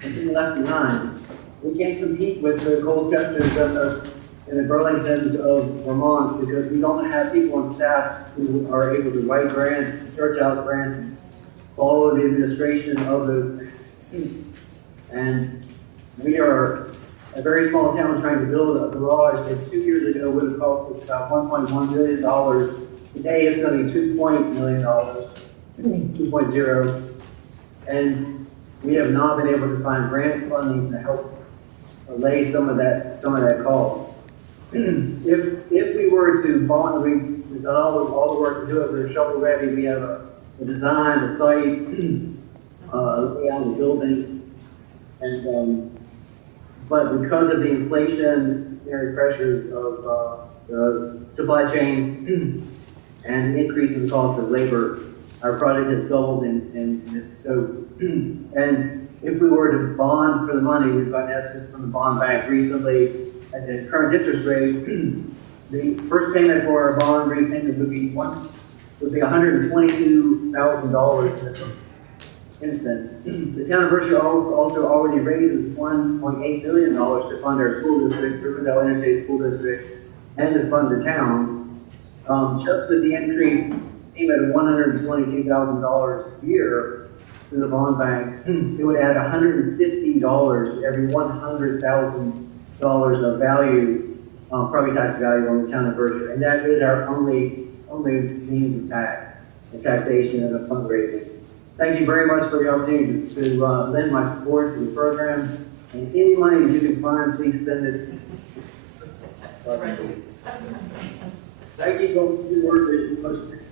have been left behind. We can't compete with the Colchesters and the Burlingtons of Vermont because we don't have people on staff who are able to write grants, search out grants, and follow the administration of the. And we are a very small town trying to build a garage that 2 years ago would have cost us about $1.1 million. Today it's going to be $2.0 million, 2.0. And we have not been able to find grant funding to help allay some of that cost. If we were to bond, we've done all the work to do it. We're shovel ready. We have a design, a site, layout, the building, and but because of the inflationary pressures of the supply chains and the increase in the cost of labor, our project has doubled in its scope. And if we were to bond for the money, we've got an estimate from the bond bank recently at the current interest rate. The first payment for our bond repayment would be $122,000 instance. The town of Berkshire also already raises $1.8 billion to fund our school district, Riverdale Interstate School District, and to fund the town. Just with the increase payment of $122,000 a year to the bond bank, it would add $150 every $100,000 of value, property tax value on the town of Berkshire, and that is our only means of taxation and of fundraising. Thank you very much for the opportunity to lend my support to the program. And any money you can find, please send it. Thank you for your work.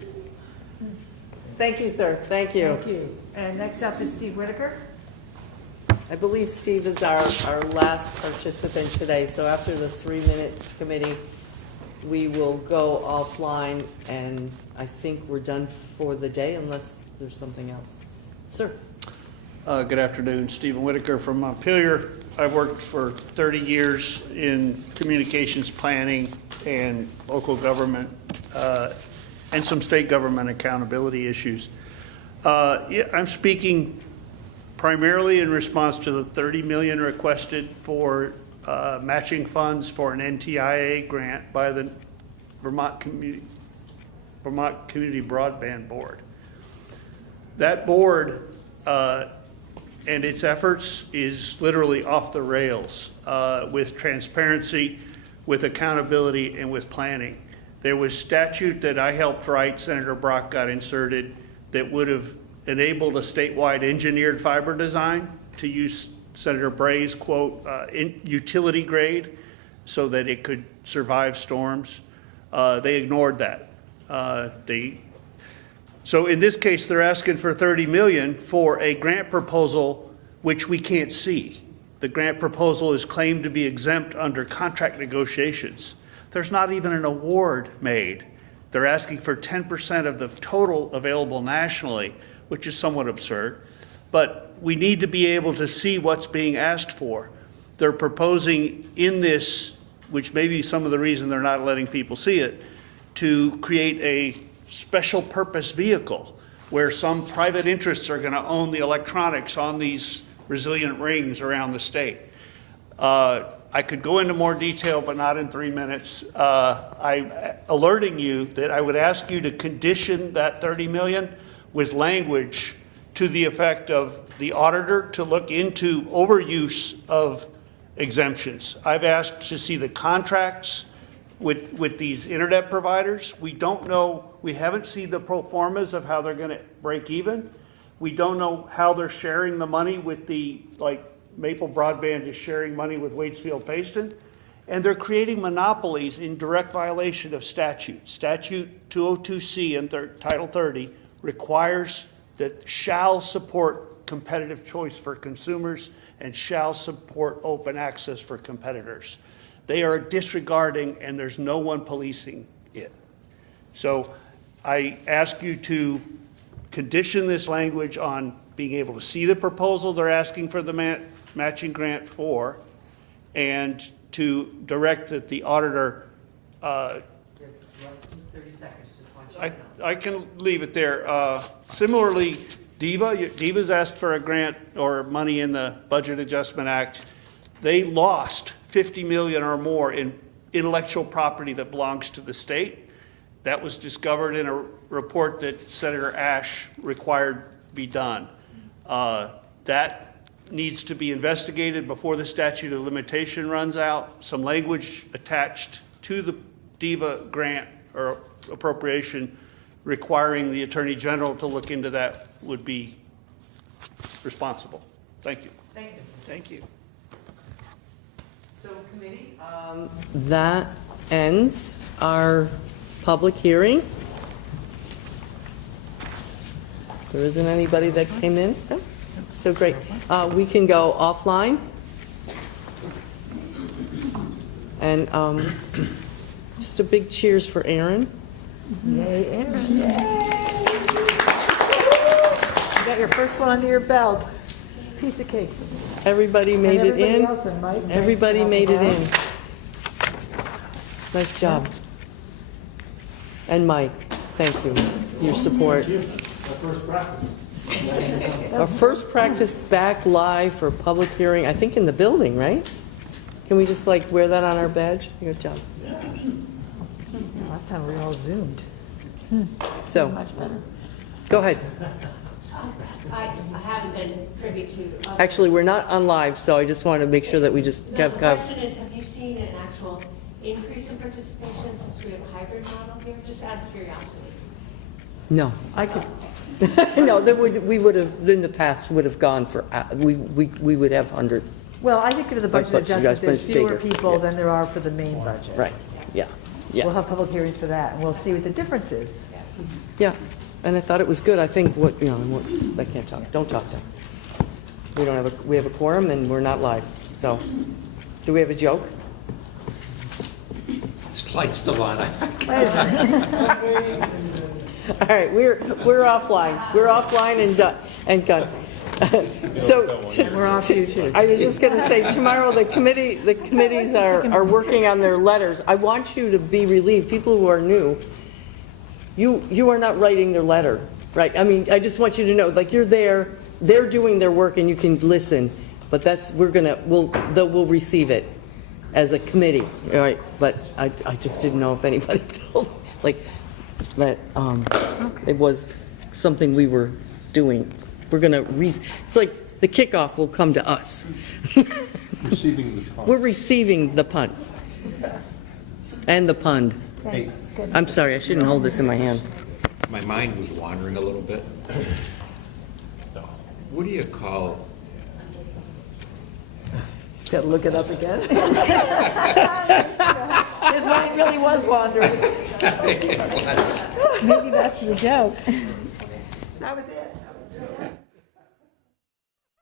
Thank you, sir. Thank you. Thank you. And next up is Steve Whitaker. I believe Steve is our last participant today, so after the 3 minutes committee, we will go offline, and I think we're done for the day unless there's something else. Sir. Good afternoon, Stephen Whitaker from Montpelier. I've worked for 30 years in communications planning and local government and some state government accountability issues. I'm speaking primarily in response to the $30 million requested for matching funds for an NTIA grant by the Vermont Community Broadband Board. That board and its efforts is literally off the rails with transparency, with accountability, and with planning. There was statute that I helped write, Senator Brock got inserted, that would have enabled a statewide engineered fiber design to use Senator Bray's quote, utility grade, so that it could survive storms. They ignored that. So in this case, they're asking for $30 million for a grant proposal which we can't see. The grant proposal is claimed to be exempt under contract negotiations. There's not even an award made. They're asking for 10% of the total available nationally, which is somewhat absurd. But we need to be able to see what's being asked for. They're proposing in this, which may be some of the reason they're not letting people see it, to create a special purpose vehicle where some private interests are going to own the electronics on these resilient rings around the state. I could go into more detail, but not in 3 minutes. I'm alerting you that I would ask you to condition that $30 million with language to the effect of the auditor to look into overuse of exemptions. I've asked to see the contracts with these internet providers. We don't know, we haven't seen the pro formas of how they're going to break even. We don't know how they're sharing the money with the Maple Broadband is sharing money with Waitsfield-Fayston, and they're creating monopolies in direct violation of statute. Statute 202C in Title 30 requires that shall support competitive choice for consumers and shall support open access for competitors. They are disregarding, and there's no one policing it. So I ask you to condition this language on being able to see the proposal they're asking for the matching grant for, and to direct that the auditor, I can leave it there. Similarly, DEVA's asked for a grant or money in the Budget Adjustment Act. They lost $50 million or more in intellectual property that belongs to the state. That was discovered in a report that Senator Ash required be done. That needs to be investigated before the statute of limitation runs out. Some language attached to the DEVA grant or appropriation requiring the Attorney General to look into that would be responsible. Thank you. Thank you. Thank you. So committee, that ends our public hearing. There isn't anybody that came in? No? So great. We can go offline. And just a big cheers for Aaron. Yay, Aaron. Yay. You got your first one under your belt. Piece of cake. Everybody made it in. Else, and Mike, Everybody made it in. Nice job. And Mike, thank you. Your support. Thank you. It's our first practice. Our first practice back live for public hearing, I think in the building, right? Can we just like wear that on our badge? Good job. Last time we were all Zoomed. So, Much better. go ahead. I haven't been privy to. Actually, we're not on live, so I just want to make sure that we just The have. question is, have you seen an actual increase in participation since we have a hybrid model here? Just out of curiosity. No. I could. No, we would have, in the past, would have gone for, we would have hundreds. Well, I think of the budget But you guys, adjustment, but there's it's fewer bigger. people Yeah. than there are for the main budget. Right, yeah, yeah. We'll have public hearings for that, and we'll see what the difference is. Yeah, and I thought it was good. I think I can't talk. Don't talk to them. We have a quorum and we're not live. So, do we have a joke? This light's still on. All right, we're offline. We're offline and done and gone. We're off you too. I was just going to say, tomorrow the committees are working on their letters. I want you to be relieved. People who are new, you are not writing their letter, right? I mean, I just want you to know, like, you're there, they're doing their work, and you can listen. But we'll receive it as a committee, all right? But I just didn't know if anybody felt like that it was something we were doing. We're going to it's like the kickoff will come to us. Receiving the punt. We're receiving the punt. And the pund. Hey, I'm sorry, I shouldn't hold this in my hand. my mind was wandering a little bit. What do you call? Just got to look it up again. His mind really was wandering. It was. Maybe that's the joke. That was it.